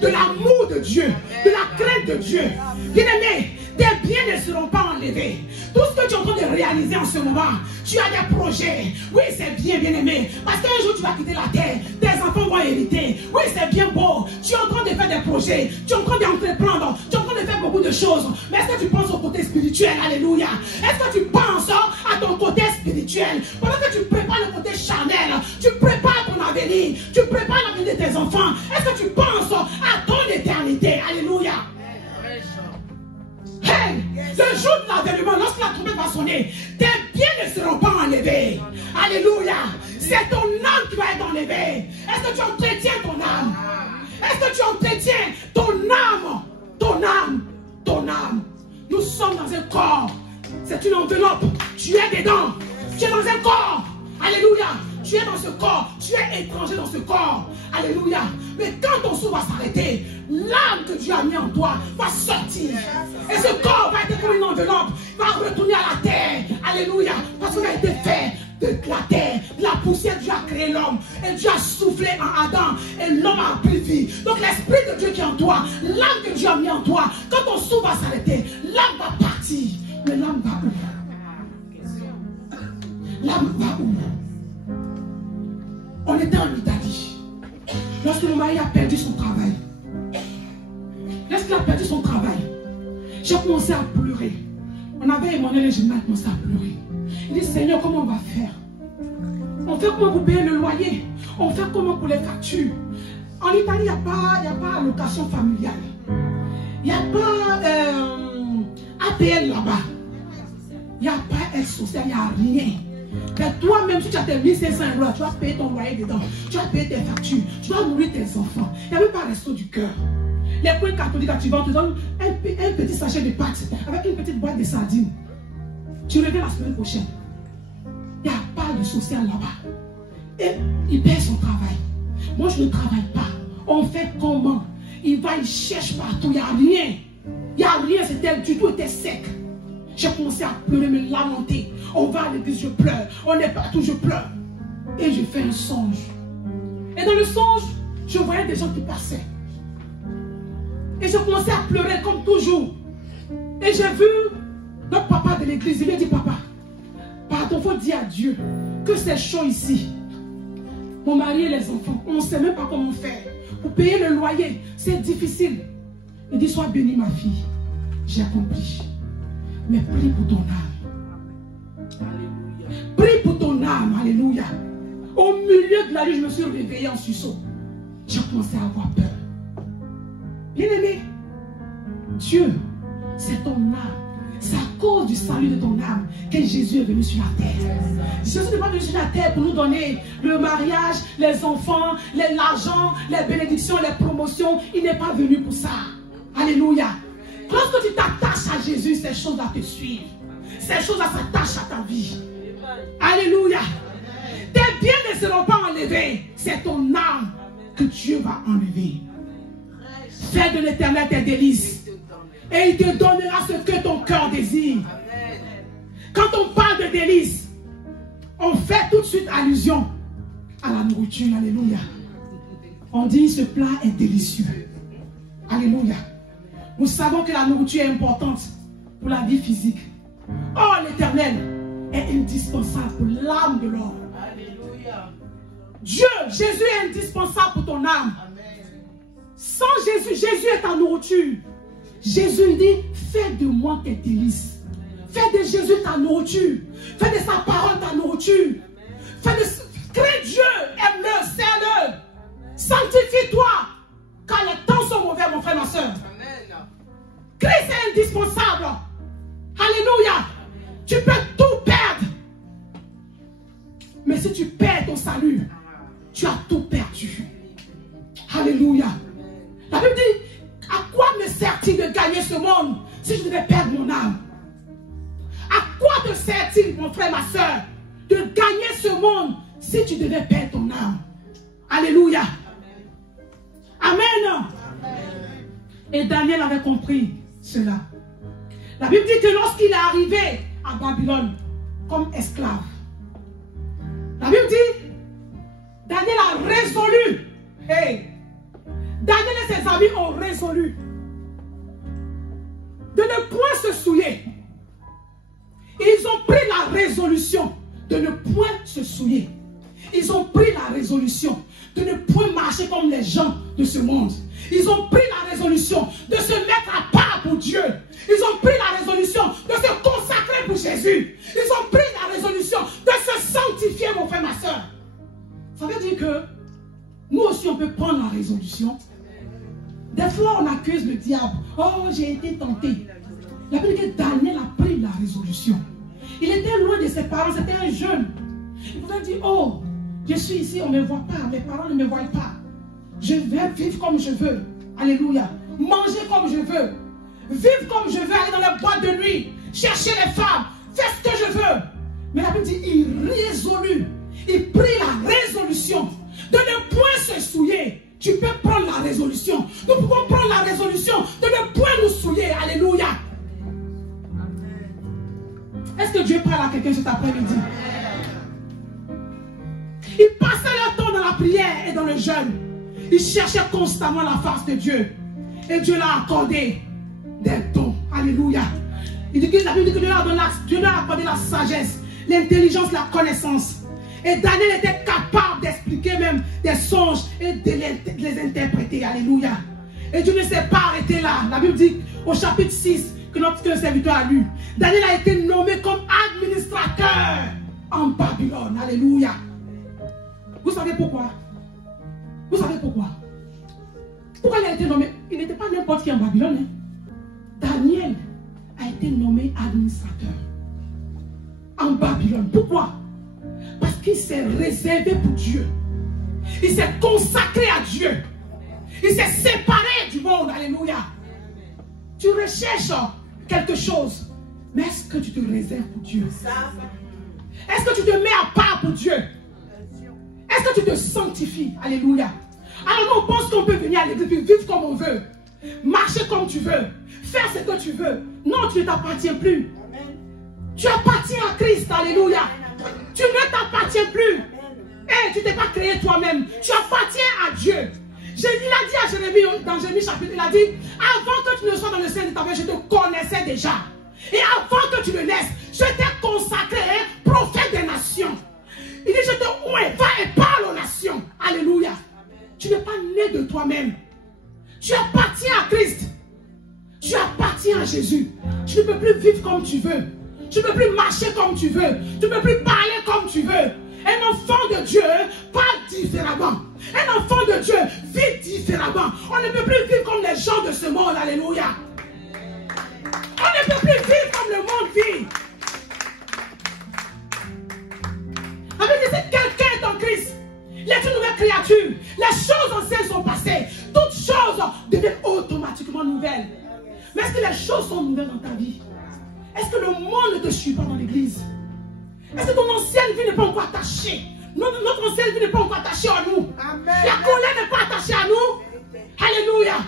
de l'amour de Dieu, de la crainte de Dieu. Bien aimé, tes biens ne seront pas enlevés. Tout ce que tu es en train de réaliser en ce moment, tu as des projets. Oui, c'est bien, bien aimé. Parce qu'un jour, tu vas quitter la terre. Tes enfants vont hériter. Oui, c'est bien beau. Tu es en train de faire des projets. Tu es en train d'entreprendre. Tu es en train de faire beaucoup de choses. Mais est-ce que tu penses au côté spirituel? Alléluia. Est-ce que tu penses à ton côté spirituel? Pendant que tu prépares le côté charnel, tu prépares ton avenir. Tu prépares l'avenir de tes enfants. Est-ce que tu penses à ton éternité? Alléluia. Hey, le jour de l'avènement, lorsque la trompette va sonner, tes biens ne seront pas enlevés. Alléluia. C'est ton âme qui va être enlevée. Est-ce que tu entretiens ton âme? Est-ce que tu entretiens ton âme? Ton âme. Ton âme. Nous sommes dans un corps. C'est une enveloppe. Tu es dedans. Tu es dans un corps. Alléluia. Tu es dans ce corps. Tu es étranger dans ce corps. Alléluia. Mais quand ton souffle va s'arrêter, l'âme que Dieu a mis en toi va sortir. Et ce corps va être comme une enveloppe. Va retourner à la terre. Alléluia. Parce qu'on a été fait de la terre. De la poussière, Dieu a créé l'homme. Et Dieu a soufflé en Adam. Et l'homme a pris vie. Donc l'esprit de Dieu qui est en toi, l'âme que Dieu a mis en toi, quand ton souffle va s'arrêter, l'âme va partir. Mais l'âme va où? L'âme va où? On était en Italie. Lorsque mon mari a perdu son travail. Lorsqu'il a perdu son travail, j'ai commencé à pleurer. On avait Emmanuel et j'ai commencé à pleurer. Il dit, Seigneur, comment on va faire? On fait comment pour payer le loyer? On fait comment pour les factures? En Italie, il n'y a pas allocation familiale. Il n'y a pas APL là-bas. Il n'y a pas aide sociale, il n'y a rien. Mais toi-même, si tu as tes 1500 €, tu vas payer ton loyer dedans. Tu vas payer tes factures. Tu vas nourrir tes enfants. Il n'y a même pas resto du cœur. Les points catholiques, tu vas te donner un petit sachet de pâtes avec une petite boîte de sardines. Tu reviens la semaine prochaine. Il n'y a pas salle de social là-bas. Et il perd son travail. Moi, je ne travaille pas. On fait comment? Il va, il cherche partout. Il n'y a rien. Il n'y a rien. C'était du tout, était sec. J'ai commencé à pleurer, me lamenter. On va à l'église, je pleure. On est partout, je pleure. Et je fais un songe. Et dans le songe, je voyais des gens qui passaient. Et je commençais à pleurer comme toujours. Et j'ai vu notre papa de l'église. Il lui a dit, papa, pardon, il faut dire à Dieu que c'est chaud ici. Mon mari et les enfants, on ne sait même pas comment faire. Pour payer le loyer, c'est difficile. Il dit, sois bénie ma fille. J'ai compris. Mais prie pour ton âme. Alléluia. Prie pour ton âme. Alléluia. Au milieu de la nuit, je me suis réveillée en sursaut. J'ai commencé à avoir peur. Bien-aimé, Dieu, c'est ton âme. C'est à cause du salut de ton âme que Jésus est venu sur la terre. Jésus n'est pas venu sur la terre pour nous donner le mariage, les enfants, l'argent, les bénédictions, les promotions. Il n'est pas venu pour ça. Alléluia. Lorsque tu t'attaches à Jésus, ces choses à te suivre. Ces choses s'attachent à ta vie. Alléluia. Tes biens ne seront pas enlevés. C'est ton âme que Dieu va enlever. Fais de l'Éternel tes délices. Et il te donnera ce que ton cœur désire. Quand on parle de délices, on fait tout de suite allusion à la nourriture. Alléluia. On dit ce plat est délicieux. Alléluia. Nous savons que la nourriture est importante pour la vie physique. Oh, l'Éternel est indispensable pour l'âme de l'homme. Alléluia. Dieu, Jésus est indispensable pour ton âme. Sans Jésus, Jésus est ta nourriture. Jésus dit, fais de moi tes délices. Fais de Jésus ta nourriture. Fais de sa parole ta nourriture. Crée Dieu, aime-le, sers-le. Sanctifie-toi. Car les temps sont mauvais, mon frère, ma soeur. Christ est indispensable. Alléluia. Tu peux tout perdre. Mais si tu perds ton salut, tu as tout perdu. Alléluia. La Bible dit, à quoi me sert-il de gagner ce monde si je devais perdre mon âme? À quoi te sert-il, mon frère, ma soeur, de gagner ce monde si tu devais perdre ton âme? Alléluia. Amen. Et Daniel avait compris cela. La Bible dit que lorsqu'il est arrivé à Babylone comme esclave, la Bible dit, Daniel a résolu. Hey, Daniel et ses amis ont résolu de ne point se souiller. Ils ont pris la résolution de ne point se souiller. Ils ont pris la résolution de ne point marcher comme les gens de ce monde. Ils ont pris la résolution de se mettre à part pour Dieu. Ils ont pris la résolution de se consacrer pour Jésus. Ils ont pris la résolution de se sanctifier, mon frère, ma soeur. Ça veut dire que nous aussi, on peut prendre la résolution. Des fois, on accuse le diable. Oh, j'ai été tenté. La Bible dit que Daniel a pris la résolution. Il était loin de ses parents, c'était un jeune. Il pouvait dire, oh, je suis ici, on ne me voit pas, mes parents ne me voient pas. Je vais vivre comme je veux. Alléluia. Manger comme je veux. Vivre comme je veux, aller dans les boîtes de nuit, chercher les femmes, faire ce que je veux. Mais la Bible dit, il résolut, il prit la résolution de ne point se souiller. Tu peux prendre la résolution. Nous pouvons prendre la résolution de ne point nous souiller. Alléluia. Est-ce que Dieu parle à quelqu'un cet après-midi? Ils passaient leur temps dans la prière et dans le jeûne. Ils cherchaient constamment la face de Dieu. Et Dieu leur a accordé des dons. Alléluia. Il dit que la Bible dit que Dieu leur a accordé la sagesse, l'intelligence, la connaissance. Et Daniel était capable d'expliquer même des songes et de les interpréter. Alléluia. Et Dieu ne s'est pas arrêté là. La Bible dit au chapitre 6 que notre serviteur a lu. Daniel a été nommé comme administrateur en Babylone. Alléluia. Vous savez pourquoi? Vous savez pourquoi? Pourquoi il a été nommé? Il n'était pas n'importe qui en Babylone. Hein? Daniel a été nommé administrateur en Babylone. Pourquoi? Parce qu'il s'est réservé pour Dieu. Il s'est consacré à Dieu. Il s'est séparé du monde. Alléluia. Tu recherches quelque chose, mais est-ce que tu te réserves pour Dieu? Est-ce que tu te mets à part pour Dieu? Est-ce que tu te sanctifies? Alléluia. Alors nous, on pense qu'on peut venir à l'église, vivre comme on veut, marcher comme tu veux, faire ce que tu veux. Non, tu ne t'appartiens plus. Tu appartiens à Christ. Alléluia. Tu ne t'appartiens plus. Hey, tu ne t'es pas créé toi-même. Tu appartiens à Dieu. Il a dit à Jérémie, dans Jérémie chapitre, il a dit, avant que tu ne sois dans le sein de ta mère, je te connaissais déjà. Et avant que tu ne naisses, je t'ai consacré prophète des nations. Il dit, je te ouvre, va et parle aux nations. Alléluia. Tu n'es pas né de toi-même. Tu appartiens à Christ. Tu appartiens à Jésus. Tu ne peux plus vivre comme tu veux. Tu ne peux plus marcher comme tu veux. Tu ne peux plus parler comme tu veux. Un enfant de Dieu parle différemment. Un enfant de Dieu vit différemment. On ne peut plus vivre comme les gens de ce monde. Alléluia. On ne peut plus vivre comme le monde vit. Avec si quelqu'un est en Christ, il est une nouvelle créature. Les choses anciennes sont passées. Toutes choses deviennent automatiquement nouvelles. Mais est-ce que les choses sont nouvelles dans ta vie? Est-ce que le monde ne te suit pas dans l'église? Est-ce que ton ancienne vie n'est pas encore attachée? Notre ancienne vie n'est pas encore attachée à nous. Amen. La colère n'est pas attachée à nous. Alléluia.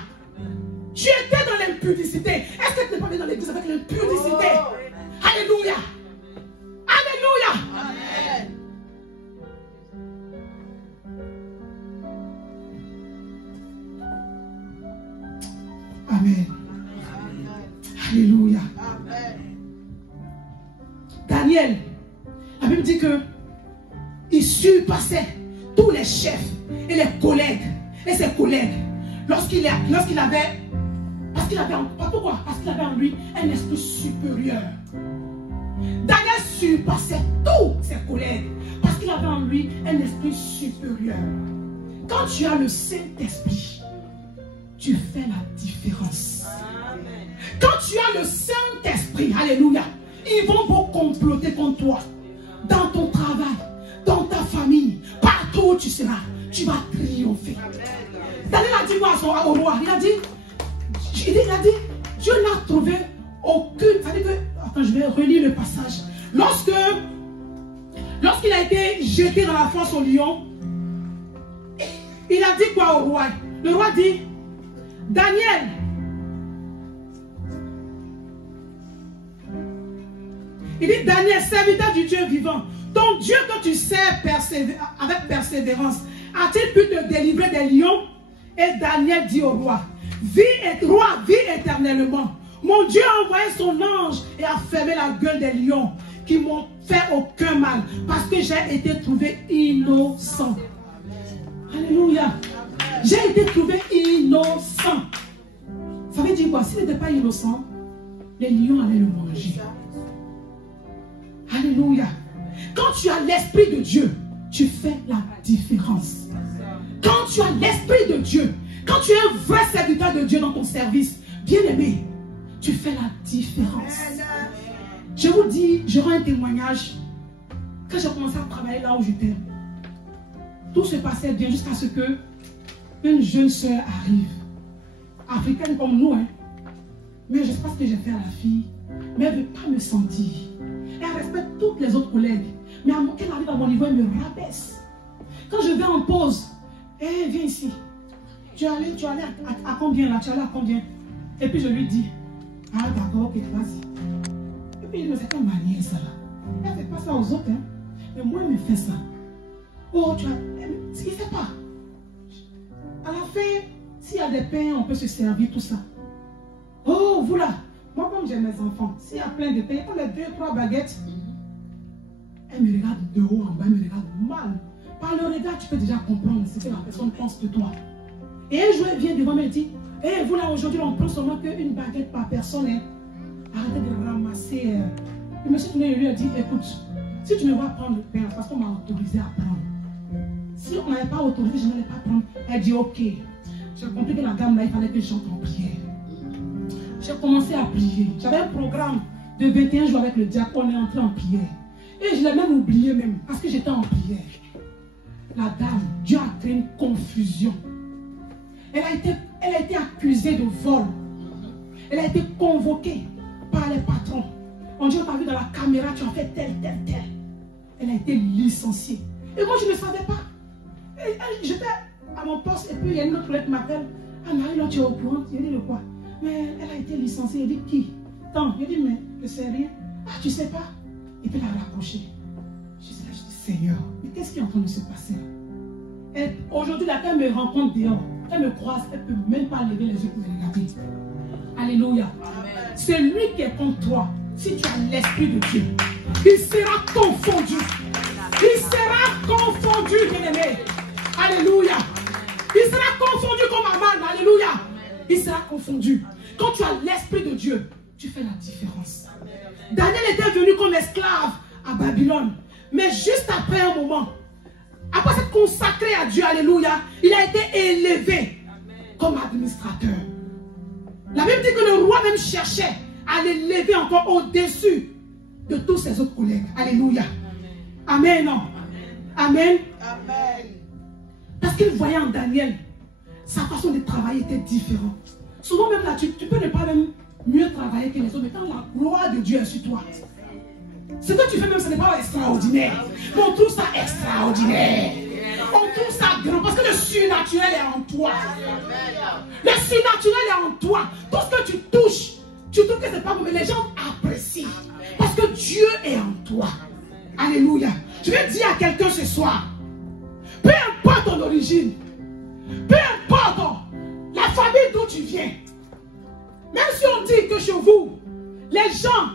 Tu étais dans l'impudicité. Est-ce que tu n'es pas venu dans l'église avec l'impudicité? Alléluia. Alléluia. Amen. Amen. Alléluia. Amen. Daniel, la Bible dit que il surpassait tous les chefs et les collègues et ses collègues lorsqu'il avait, pourquoi? Parce qu'il avait en lui un esprit supérieur. Daniel surpassait tous ses collègues parce qu'il avait en lui un esprit supérieur. Quand tu as le Saint-Esprit, tu fais la différence. Amen. Quand tu as le Saint-Esprit, alléluia, ils vont vous comploter contre toi. Dans ton travail, dans ta famille, partout où tu seras, tu vas triompher. Daniel a dit au roi, il a dit, Dieu n'a trouvé aucune. Attends, je vais relire le passage. Lorsqu'il a été jeté dans la fosse au lion, il a dit quoi au roi? Le roi dit, Daniel, il dit, Daniel, serviteur du Dieu vivant, ton Dieu que tu sers avec persévérance, a-t-il pu te délivrer des lions? Et Daniel dit au roi, roi, vis éternellement. Mon Dieu a envoyé son ange et a fermé la gueule des lions qui m'ont fait aucun mal parce que j'ai été trouvé innocent. Alléluia. J'ai été trouvé innocent. Ça veut dire quoi? S'il n'était pas innocent, les lions allaient le manger. Alléluia. Quand tu as l'Esprit de Dieu, tu fais la différence. Quand tu as l'Esprit de Dieu, quand tu es un vrai serviteur de Dieu dans ton service, bien aimé, tu fais la différence. Je vous dis, j'aurai un témoignage. Quand j'ai commencé à travailler là où j'étais, tout se passait bien jusqu'à ce que une jeune soeur arrive, africaine comme nous, hein. Mais je ne sais pas ce que j'ai fait à la fille, mais elle ne veut pas me sentir. Elle respecte toutes les autres collègues, mais elle arrive à mon niveau, elle me rabaisse. Quand je vais en pause, viens ici. Tu es allé à combien là? Tu es allé à combien? Et puis je lui dis, ah d'accord, ok, vas-y. Et puis il me fait comme manière ça là. Elle ne fait pas ça aux autres, hein. Mais moi elle me fait ça. Oh, tu as. Ce qu'il ne fait pas. À la fin, s'il y a des pains, on peut se servir tout ça. Oh, vous là. Moi, comme j'ai mes enfants, s'il y a plein de pains, on a 2-3 baguettes. Elle me regarde de haut en bas, elle me regarde mal. Par le regard, tu peux déjà comprendre ce que la personne pense de toi. Et un jour, elle vient devant moi et dit, vous là, aujourd'hui, on prend seulement qu'une baguette par personne. Hein. Arrêtez de ramasser. Le monsieur qui lui a dit, écoute, si tu ne vas prendre le pain, parce qu'on m'a autorisé à prendre. Si on n'avait pas autorisé, je n'allais pas prendre. Elle dit, ok. J'ai compris que la dame là, il fallait que je chante en prière. J'ai commencé à prier. J'avais un programme de 21 jours avec le diable. On est entré en prière. Et je l'ai même oublié même, parce que j'étais en prière. La dame, Dieu a créé une confusion. Elle a été accusée de vol. Elle a été convoquée par les patrons. On dit, on t'a vu dans la caméra, tu as fait tel. Elle a été licenciée. Et moi, je ne savais pas. J'étais à mon poste et puis il y a une autre collègue qui m'appelle. Ah, Marie, tu es au courant? Je dis de quoi? Mais elle a été licenciée. Elle dit qui? Tant. Je dis, mais je ne sais rien. Ah, tu ne sais pas? Et puis elle a raccroché. Je dis, Seigneur, mais qu'est-ce qui est en train de se passer là? Aujourd'hui, là, quand elle me rencontre dehors, quand elle me croise, elle ne peut même pas lever les yeux pour me regarder. Alléluia. C'est lui qui est contre toi. Si tu as l'Esprit de Dieu, il sera confondu. Il sera confondu, bien-aimé. Alléluia. Il sera confondu comme Aman. Alléluia. Il sera confondu. Quand tu as l'Esprit de Dieu, tu fais la différence. Daniel était venu comme esclave à Babylone. Mais juste après un moment, après s'être consacré à Dieu, alléluia, il a été élevé comme administrateur. La Bible dit que le roi même cherchait à l'élever encore au-dessus de tous ses autres collègues. Alléluia. Amen. Non? Amen. Amen. Parce qu'il voyait en Daniel, sa façon de travailler était différente. Souvent même là, tu peux ne pas même mieux travailler que les autres, mais quand la gloire de Dieu est sur toi, ce que tu fais même, ce n'est pas extraordinaire. Mais on trouve ça extraordinaire. On trouve ça grand parce que le surnaturel est en toi. Le surnaturel est en toi. Tout ce que tu touches, tu trouves que ce n'est pas mauvais. Les gens apprécient parce que Dieu est en toi. Alléluia. Je vais dire à quelqu'un ce soir, peu importe ton origine, peu importe la famille d'où tu viens, même si on dit que chez vous, les gens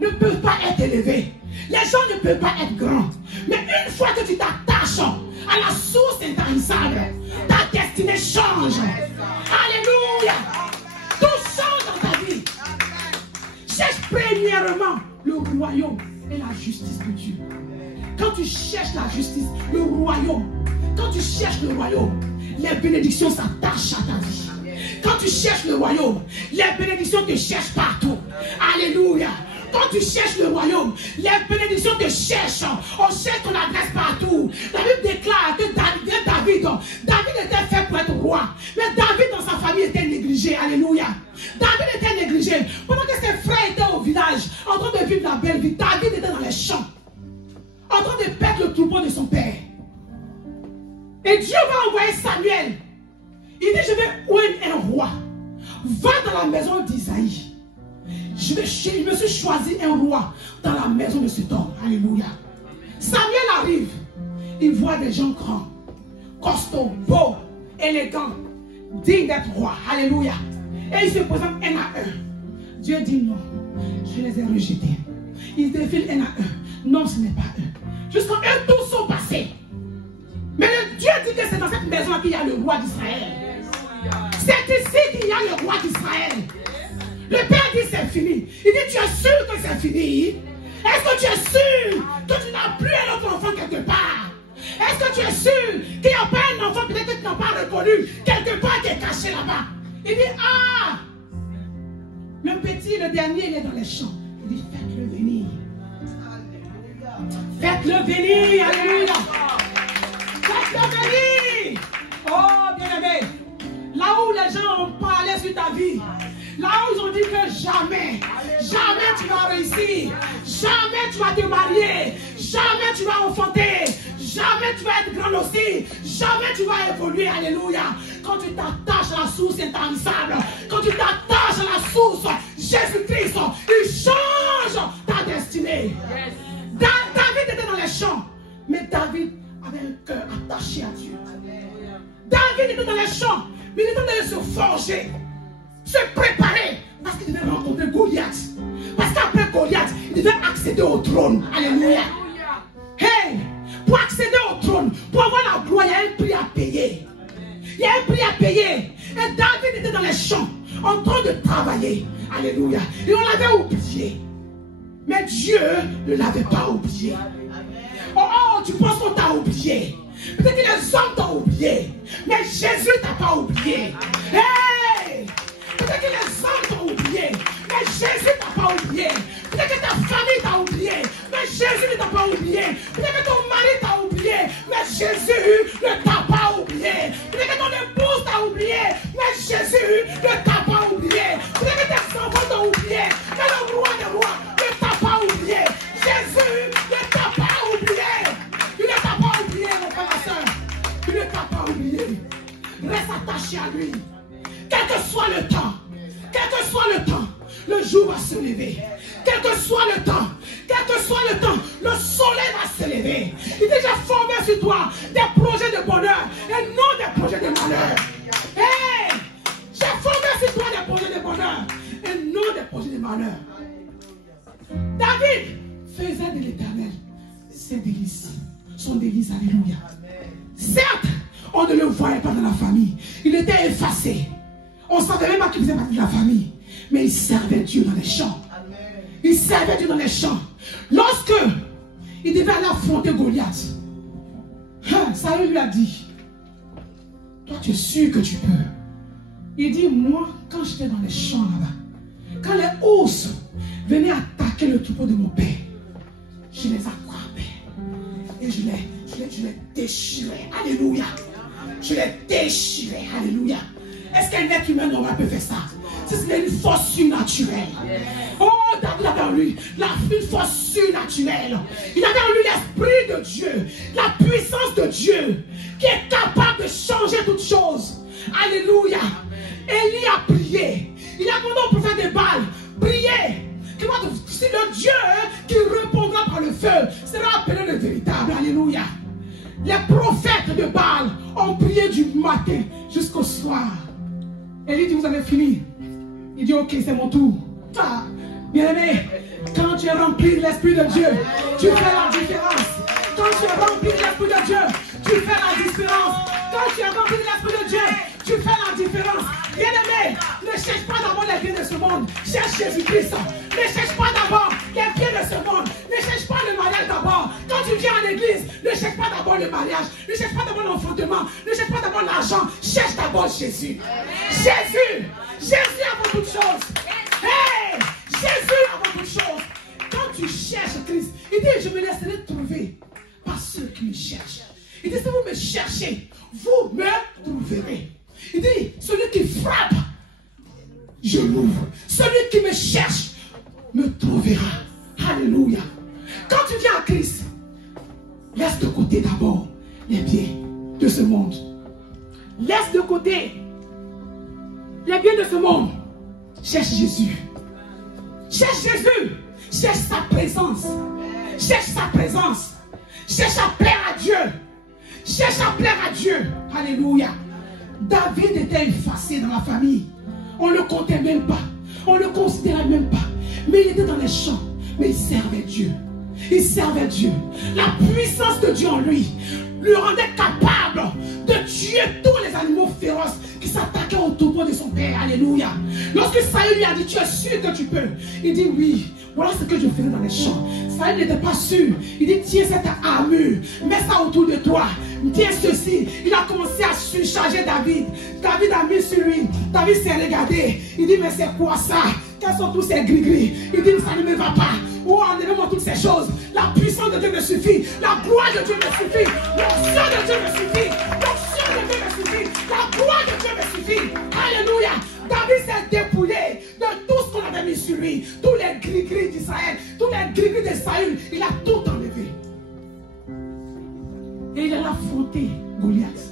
ne peuvent pas être élevés, les gens ne peuvent pas être grands, mais une fois que tu t'attaches à la source intarissable, ta destinée change. Alléluia. Tout change dans ta vie. Cherche premièrement le royaume et la justice de Dieu. Quand tu cherches la justice, le royaume, quand tu cherches le royaume, les bénédictions s'attachent à ta vie. Quand tu cherches le royaume, les bénédictions te cherchent partout. Alléluia. Quand tu cherches le royaume, les bénédictions te cherchent. On cherche ton adresse partout. La Bible déclare que David était fait pour être roi. Mais David dans sa famille était négligé. Alléluia. David était négligé. Pendant que ses frères étaient au village, en train de vivre la belle vie, David était dans les champs, en train de perdre le troupeau de son père. Et Dieu va envoyer Samuel. Il dit, je vais oindre un roi. Va dans la maison d'Isaïe. Je me suis choisi un roi dans la maison de cet homme. Alléluia. Samuel arrive. Il voit des gens grands, costauds, beaux, élégants, dignes d'être roi. Alléluia. Et il se présente un à un. Dieu dit non. Je les ai rejetés. Ils défilent un à un. Non, ce n'est pas eux. Jusqu'à eux tous sont passés. Mais Dieu dit que c'est dans cette maison qu'il y a le roi d'Israël. C'est ici qu'il y a le roi d'Israël. Le père dit c'est fini. Il dit tu es sûr que c'est fini? Est-ce que tu es sûr que tu n'as plus un autre enfant quelque part? Est-ce que tu es sûr qu'il n'y a pas un enfant peut-être que tu n'as pas reconnu quelque part qui est caché là-bas? Il dit ah, le petit, le dernier, il est dans les champs. Il dit faites-le venir. Faites-le venir. Alléluia. Faites-le venir. Oh bien-aimé, là où les gens ont parlé sur ta vie, là où ils ont dit que jamais tu vas réussir, jamais tu vas te marier, jamais tu vas enfanter, jamais tu vas être grand aussi, jamais tu vas évoluer. Alléluia. Quand tu t'attaches à la source intarissable, quand tu t'attaches à la source Jésus-Christ, il change ta destinée. David était dans les champs, mais David avait un cœur attaché à Dieu. David était dans les champs, mais il était en train de se forger, se préparer, parce qu'il devait rencontrer Goliath. Parce qu'après Goliath, il devait accéder au trône. Alléluia. Hey, pour accéder au trône, pour avoir la gloire, il y a un prix à payer. Il y a un prix à payer. Et David était dans les champs, en train de travailler. Alléluia. Et on l'avait oublié. Mais Dieu ne l'avait pas oublié. Oh, tu penses qu'on t'a oublié. Peut-être que les hommes t'ont oublié. Mais Jésus ne t'a pas oublié. Hey! Peut-être que les hommes t'ont oublié. Mais Jésus ne t'a pas oublié. Peut-être que ta famille t'a oublié. Mais Jésus ne t'a pas oublié. Peut-être que ton mari t'a oublié. Mais Jésus ne t'a pas oublié. Peut-être que ton épouse t'a oublié. Mais Jésus ne t'a pas oublié. Peut-être que tes enfants t'ont oublié. Mais le roi des rois ne t'a pas oublié. Jésus ne t'a pas oublié. Il ne t'a pas oublié. Reste attaché à lui. Quel que soit le temps, quel que soit le temps, le jour va se lever. Quel que soit le temps, le soleil va se lever. Il est déjà formé sur toi des projets de bonheur et non des projets de malheur. Hey, j'ai formé sur toi des projets de bonheur et non des projets de malheur. David faisait de l'Éternel ses délices, son délice, alléluia. Certes, on ne le voyait pas dans la famille. Il était effacé. On ne savait même pas qu'il faisait partie de la famille. Mais il servait Dieu dans les champs. Il servait Dieu dans les champs. Lorsque il devait aller affronter Goliath, Saül lui a dit, toi tu es sûr que tu peux. Il dit, moi quand j'étais dans les champs là-bas, quand les ours venaient attaquer le troupeau de mon père, je les attrapais et je les déchirais. Alléluia. Je les déchirais. Alléluia. Est-ce qu'un être humain normal peut faire ça? C'est une force surnaturelle. Oh, David avait en lui une force surnaturelle. Il avait en lui l'esprit de Dieu, la puissance de Dieu, qui est capable de changer toutes choses. Alléluia. Élie a prié. Il a demandé au prophète de Baal, priez. Si le Dieu qui répondra par le feu sera appelé le véritable. Alléluia. Les prophètes de Baal ont prié du matin jusqu'au soir. Élie dit, vous avez fini. Il dit, ok, c'est mon tour. Ah, bien aimé, quand tu es rempli de l'Esprit de Dieu, tu fais la différence. Quand tu es rempli de l'Esprit de Dieu, tu fais la différence. Quand tu es rempli de l'Esprit de Dieu, tu fais la différence. Bien aimé, ne cherche pas d'abord les biens de ce monde. Cherche Jésus-Christ. Ne cherche pas d'abord les biens de ce monde. Ne cherche pas le mariage d'abord. Quand tu viens à l'église, ne cherche pas d'abord le mariage. Ne cherche pas d'abord l'enfantement. Ne cherche pas d'abord l'argent. Cherche d'abord Jésus. Jésus. Jésus avant toute chose. Hey, Jésus avant toute chose. Quand tu cherches Christ, il dit, je me laisserai trouver par ceux qui me cherchent. Il dit, si vous me cherchez, vous me trouverez. Il dit, celui qui frappe, je l'ouvre. Celui qui me cherche, me trouvera. Alléluia. Quand tu viens à Christ, laisse de côté d'abord les biens de ce monde. Laisse de côté les biens de ce monde. Cherche Jésus. Cherche Jésus. Cherche sa présence. Cherche sa présence. Cherche à plaire à Dieu. Cherche à plaire à Dieu. Alléluia. David était effacé dans la famille. On ne le comptait même pas. On ne le considérait même pas. Mais il était dans les champs. Mais il servait Dieu. Il servait Dieu. La puissance de Dieu en lui le rendait capable de tuer tous les animaux féroces qui s'attaquaient au troupeau de son père. Alléluia. Lorsque Saül lui a dit, tu es sûr que tu peux? Il dit, oui. Voilà ce que je faisais dans les champs. Saül n'était pas sûr. Il dit, tiens cette armure. Mets ça autour de toi. Tiens ceci. Il a commencé à surcharger David. David a mis sur lui. David s'est regardé. Il dit, mais c'est quoi ça? Quels sont tous ces gris-gris? Il dit, ça ne me va pas. Oh, enlevez-moi toutes ces choses. La puissance de Dieu me suffit. La gloire de Dieu me suffit. L'onction de Dieu me suffit. L'onction de Dieu me suffit. La gloire de Dieu me suffit. Alléluia. David s'est dépouillé de tout ce qu'on avait mis sur lui. Tous les gris-gris d'Israël, tous les gris-gris de Saül. Il a tout enlevé. Et il a affronté Goliath.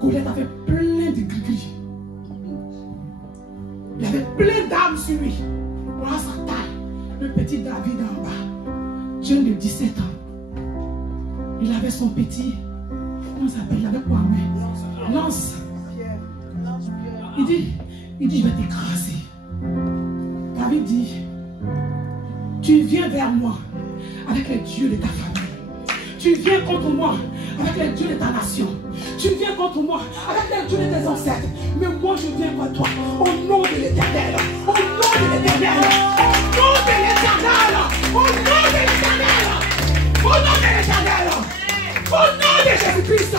Goliath avait plein de gris-gris. Il avait plein d'armes sur lui. Voilà sa taille. Le petit David en bas, jeune de 17 ans. Il avait son petit, comment ça s'appelle? Il avait quoi, mais lance. Il dit, je vais t'écraser. David dit, tu viens vers moi avec les dieux de ta famille. Tu viens contre moi avec les dieux de ta nation. Tu viens contre moi avec les dieux de tes ancêtres. Mais moi je viens contre toi au nom de l'Éternel. Au nom de l'Éternel. Au nom de l'Éternel. Au nom de l'Éternel. Au nom de l'Éternel. Au nom de Jésus-Christ.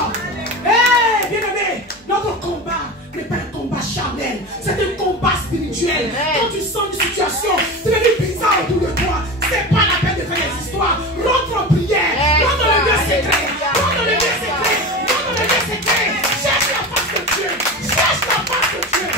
Hé, bien-aimé, notre combat n'est pas un combat charnel. C'est un combat spirituel. Quand tu sens une situation, c'est devenu bizarre autour de toi. C'est pas la peine de faire des histoires. Rentre en prière. Rentre dans le lieu secret. Rentre dans le lieu secret. Rentre dans le lieu secret. Cherche la face de Dieu. Cherche la face de Dieu.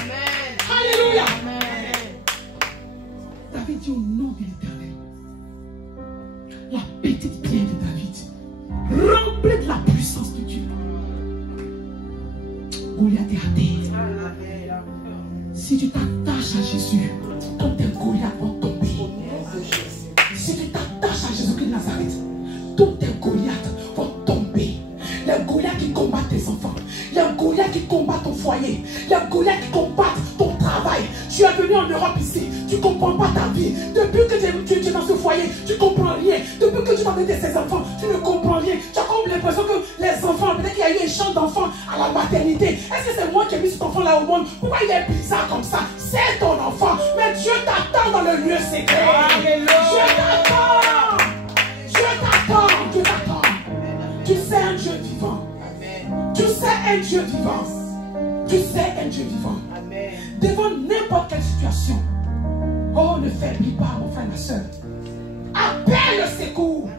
Goliath est à terre. Si tu t'attaches à Jésus, tous tes Goliaths vont tomber. Si tu t'attaches à Jésus-Christ de Nazareth, tous tes Goliaths vont tomber. Les Goliaths qui combattent tes enfants, les Goliaths qui combattent ton foyer, les Goliaths qui combattent ton travail. Tu es venu en Europe ici, tu ne comprends pas ta vie. Depuis que tu es dans ce foyer, tu ne comprends rien. Depuis que tu m'as donné tes enfants, tu ne comprends rien. Tu as comme l'impression que les enfants, peut-être qu'il y a eu un champ d'enfants à la maternité. Est-ce que c'est moi qui ai mis cet enfant-là au monde? Pourquoi il est bizarre comme ça? C'est ton enfant. Mais Dieu t'attend dans le lieu secret. Dieu t'attend. Dieu t'attend. Dieu t'attend. Tu sais un Dieu vivant. Tu sais un Dieu vivant. Tu sais un Dieu vivant. Devant n'importe quelle situation. Oh, ne faiblis pas, mon frère, ma soeur. Appelle le secours.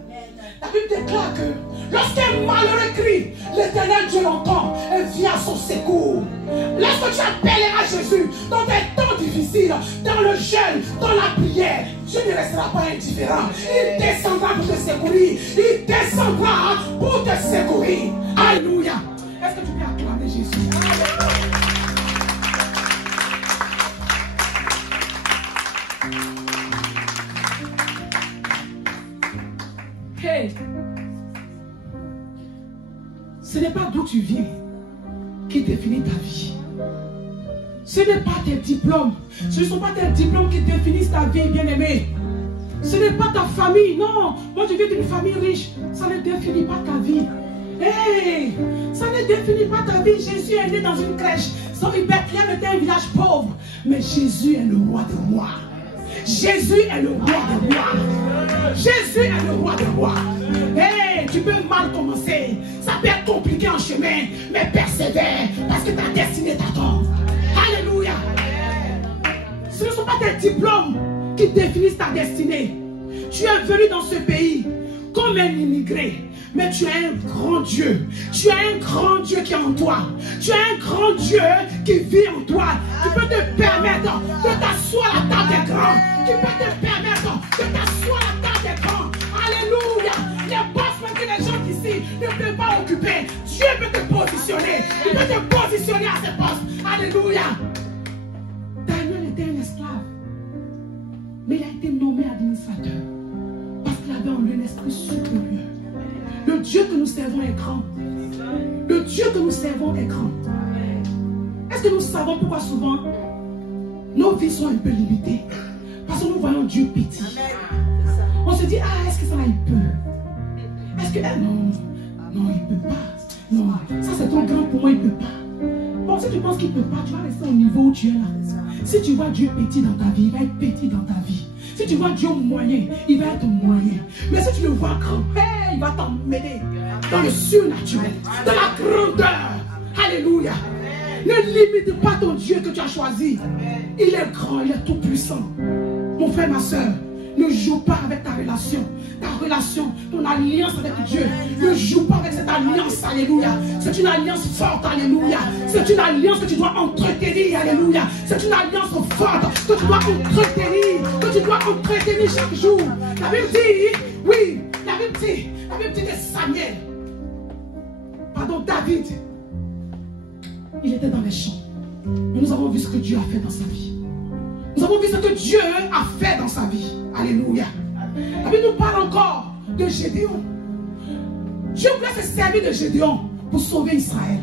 La Bible déclare que lorsqu'un malheureux crie, l'Éternel Dieu l'entend et vient à son secours. Lorsque tu appelleras Jésus dans des temps difficiles, dans le jeûne, dans la prière, Dieu ne restera pas indifférent. Il descendra pour te secourir. Il descendra pour te secourir. Alléluia. Est-ce que tu peux acclamer Jésus? Hey, ce n'est pas d'où tu viens qui définit ta vie. Ce n'est pas tes diplômes. Ce ne sont pas tes diplômes qui définissent ta vie, bien-aimé. Ce n'est pas ta famille, non. Moi, je viens d'une famille riche. Ça ne définit pas ta vie. Hey, ça ne définit pas ta vie. Jésus est né dans une crèche. Bethléem était un village pauvre. Mais Jésus est le roi des rois. Jésus est le roi des rois. Jésus est le roi des rois. Hey, tu peux mal commencer. Ça peut être compliqué en chemin. Mais persévère. Parce que ta destinée t'attend. Alléluia. Ce ne sont pas tes diplômes qui définissent ta destinée. Tu es venu dans ce pays comme un immigré. Mais tu as un grand Dieu. Tu as un grand Dieu qui est en toi. Tu as un grand Dieu qui vit en toi. Qui peut te permettre de t'asseoir à la table des grands. Qui peut te permettre de t'asseoir à la table des grands. Alléluia. Les postes que les gens d'ici ne peuvent pas occuper. Dieu peut te positionner. Il peut te positionner à ces postes. Alléluia. Daniel était un esclave. Mais il a été nommé administrateur. Parce qu'il avait en lui un esprit supérieur. Le Dieu que nous servons est grand. Le Dieu que nous servons est grand. Est-ce que nous savons pourquoi souvent nos vies sont un peu limitées? Parce que nous voyons Dieu petit. On se dit, ah, est-ce que ça là il peut? Est-ce que, non, non, il ne peut pas. Non, ça c'est trop grand pour moi, il ne peut pas. Bon, si tu penses qu'il ne peut pas, tu vas rester au niveau où tu es là. Si tu vois Dieu petit dans ta vie, il va être petit dans ta vie. Si tu vois Dieu moyen, il va être moyen. Mais si tu le vois grand, il va t'emmener dans le surnaturel, dans la grandeur. Alléluia. Ne limite pas ton Dieu que tu as choisi. Il est grand, il est tout puissant. Mon frère, ma soeur, ne joue pas avec ta relation. Ta relation, ton alliance avec Dieu. Ne joue pas avec cette alliance. Alléluia. C'est une alliance forte. Alléluia. C'est une alliance que tu dois entretenir. Alléluia. C'est une alliance forte que tu dois entretenir. Que tu dois entretenir chaque jour. La Bible dit, oui, la Bible dit de Samuel. Pardon, David. Il était dans les champs. Mais nous avons vu ce que Dieu a fait dans sa vie. Nous avons vu ce que Dieu a fait dans sa vie. Alléluia. La Bible nous parle encore de Gédéon. Dieu voulait se servir de Gédéon pour sauver Israël.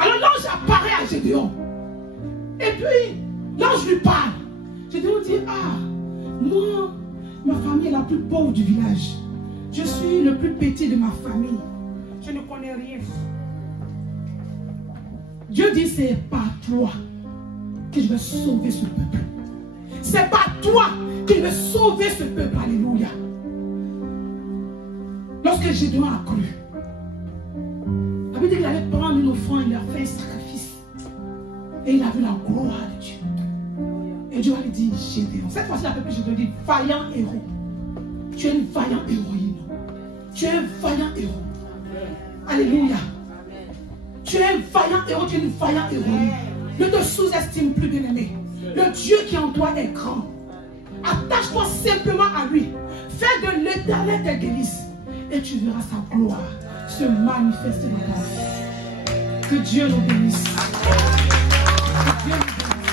Alors l'ange apparaît à Gédéon. Et puis, l'ange lui parle. Gédéon dit, ah, moi, ma famille est la plus pauvre du village. Je suis le plus petit de ma famille. Je ne connais rien. Dieu dit, c'est par toi que je vais sauver ce peuple. C'est par toi que je vais sauver ce peuple. Alléluia. Lorsque Gédéon a cru, la Bible dit qu'il allait prendre une offrande et leur faire un sacrifice. Et il a vu la gloire de Dieu. Et Dieu lui dit, Gédéon. Cette fois-ci, la peuple Gédéon dit, vaillant héros. Tu es une vaillante héroïne. Tu es un vaillant héros. Alléluia. Tu es un vaillant héros, tu es une vaillante héroïne. Ne te sous-estime plus, bien-aimé. Le Dieu qui est en toi est grand. Attache-toi simplement à lui. Fais de l'Éternel tes délices. Et tu verras sa gloire se manifester dans ta vie. Que Dieu nous bénisse. Que Dieu nous bénisse.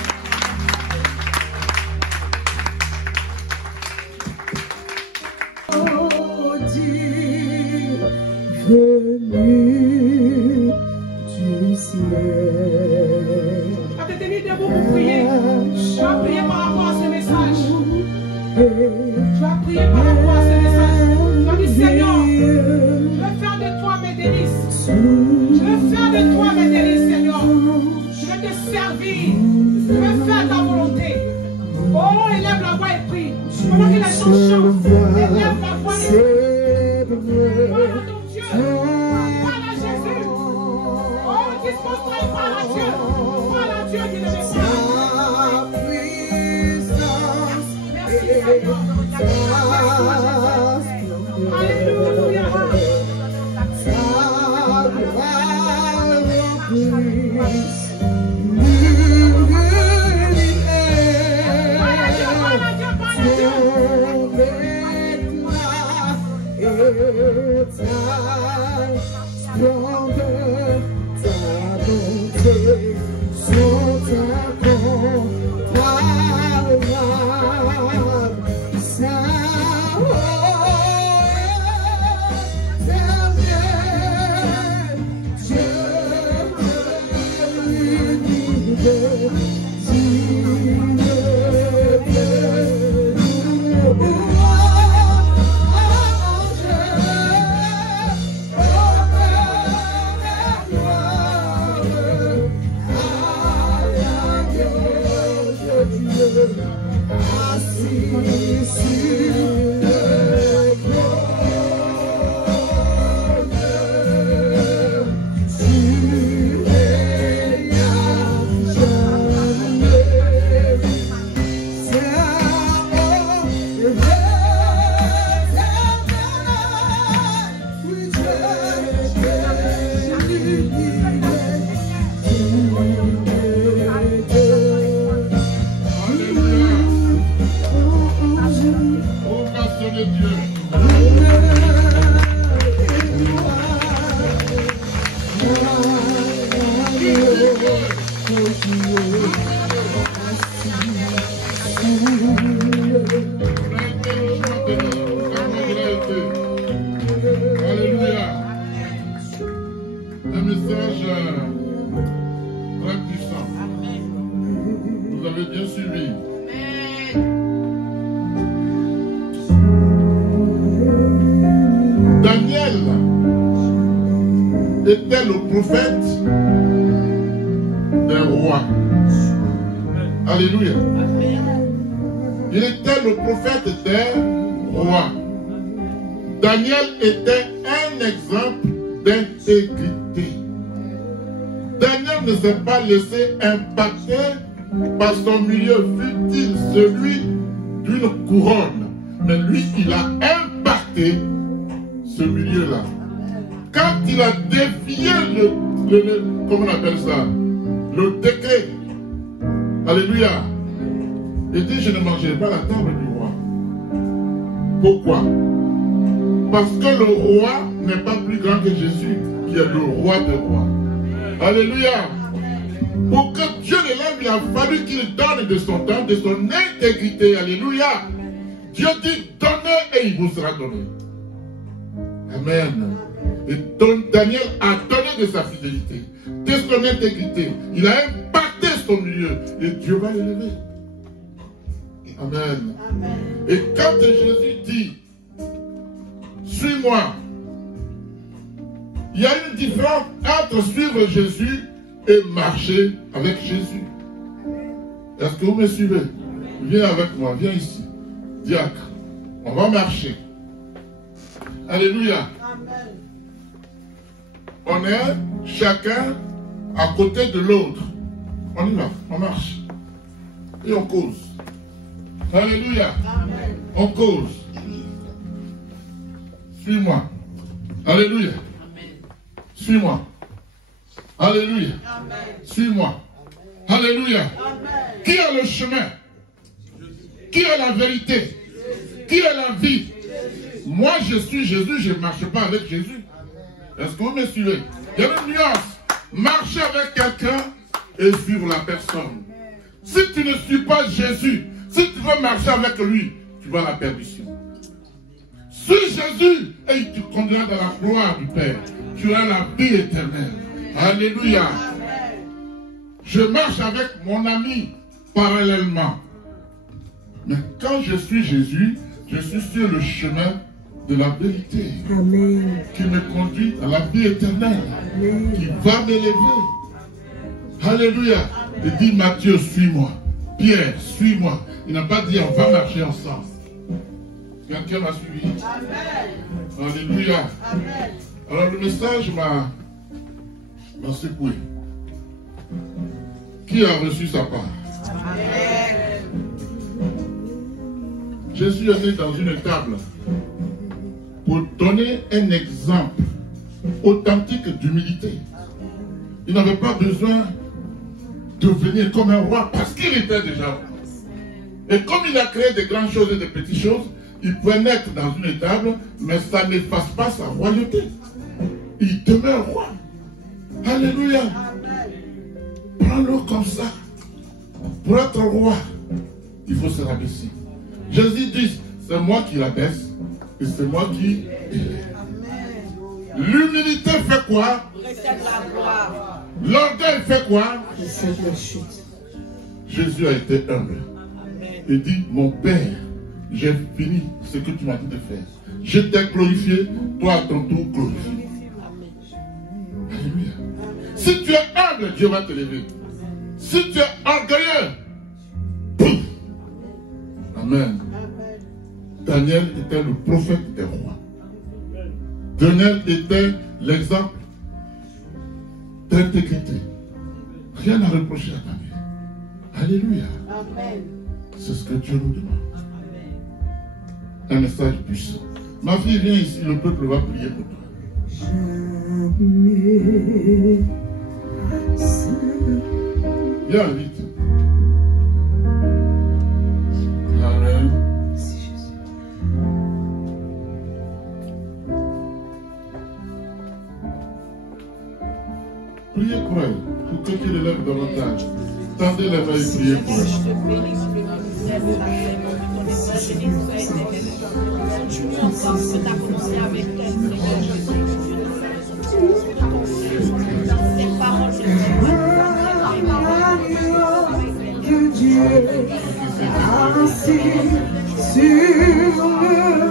Venu du ciel. Quand tu es tenu debout pour prier, tu vas prier par rapport à ce message. Tu vas prier par rapport à ce message. Tu vas dire, Seigneur, je veux faire de toi mes délices. Je veux faire de toi mes délices, Seigneur. Je veux te servir. Je veux faire ta volonté. Oh, élève la voix et prie. Pendant que les gens chantent, élève la voix et prie. Parle à ton Dieu. Parle à Jésus. Oh, dispose-toi et parle à Dieu. Parle à Dieu qui ne veut pas. Merci, Seigneur. Alléluia. Était le prophète d'un roi. Alléluia. Il était le prophète d'un roi. Daniel était un exemple d'intégrité. Daniel ne s'est pas laissé impacter par son milieu, fut-il celui d'une couronne. Mais lui, il a impacté ce milieu-là. Quand il a défié comment on appelle ça, le décret, alléluia, il dit, je ne mangerai pas la table du roi. Pourquoi? Parce que le roi n'est pas plus grand que Jésus, qui est le roi des rois. Alléluia. Pour que Dieu l'élève, il a fallu qu'il donne de son temps, de son intégrité. Alléluia. Dieu dit, donnez et il vous sera donné. Amen. Et Daniel a donné de sa fidélité, de son intégrité. Il a impacté son milieu. Et Dieu va l'élever. Amen. Amen. Et quand Jésus dit, suis-moi, il y a une différence entre suivre Jésus et marcher avec Jésus. Est-ce que vous me suivez? Viens avec moi, viens ici. Diacre, on va marcher. Alléluia. Amen. On est chacun à côté de l'autre. On y va, on marche. Et on cause. Alléluia. Amen. On cause. Suis-moi. Alléluia. Suis-moi. Alléluia. Suis-moi. Alléluia. Amen. Qui a le chemin? Qui a la vérité? Qui a la vie? Moi, je suis Jésus, je ne marche pas avec Jésus. Est-ce que vous me suivez? Il y a une nuance marcher avec quelqu'un et suivre la personne. Si tu ne suis pas Jésus, si tu veux marcher avec lui, tu vas à la perdition. Suis Jésus et il te conduira dans la gloire du Père. Tu as la vie éternelle. Alléluia. Je marche avec mon ami parallèlement. Mais quand je suis Jésus, je suis sur le chemin de la vérité. Amen. Qui me conduit à la vie éternelle. Amen. Qui va m'élever. Alléluia. Il dit Matthieu, suis-moi. Pierre, suis-moi. Il n'a pas dit on va marcher ensemble. Quelqu'un m'a suivi. Amen. Alléluia. Amen. Alors le message m'a secoué. Qui a reçu sa part? Amen. Jésus est né dans une table pour donner un exemple authentique d'humilité. Il n'avait pas besoin de venir comme un roi parce qu'il était déjà roi. Et comme il a créé des grandes choses et des petites choses, il pouvait naître dans une étable, mais ça n'efface pas sa royauté. Il demeure roi. Alléluia. Prends-le comme ça. Pour être roi, il faut se rabaisser. Jésus dit, c'est moi qui l'abaisse et c'est moi qui élève. L'humilité fait quoi? L'orgueil fait quoi? Jésus a été humble. Il dit, mon Père, j'ai fini ce que tu m'as dit de faire. Je t'ai glorifié, toi à ton tour glorifie. Alléluia. Si tu es humble, Dieu va te lever. Si tu es orgueilleux, pouf. Amen. Daniel était le prophète des rois. Daniel était l'exemple d'intégrité. Rien à reprocher à Daniel. Alléluia. Amen. C'est ce que Dieu nous demande. Amen. Un message puissant. Ma fille, viens ici, le peuple va prier pour toi. Jamais. Viens vite. Amen. Priez pour elle, pour que tu l'élèves davantage. Tendez les mains et priez pour elle. Que Dieu assis sur le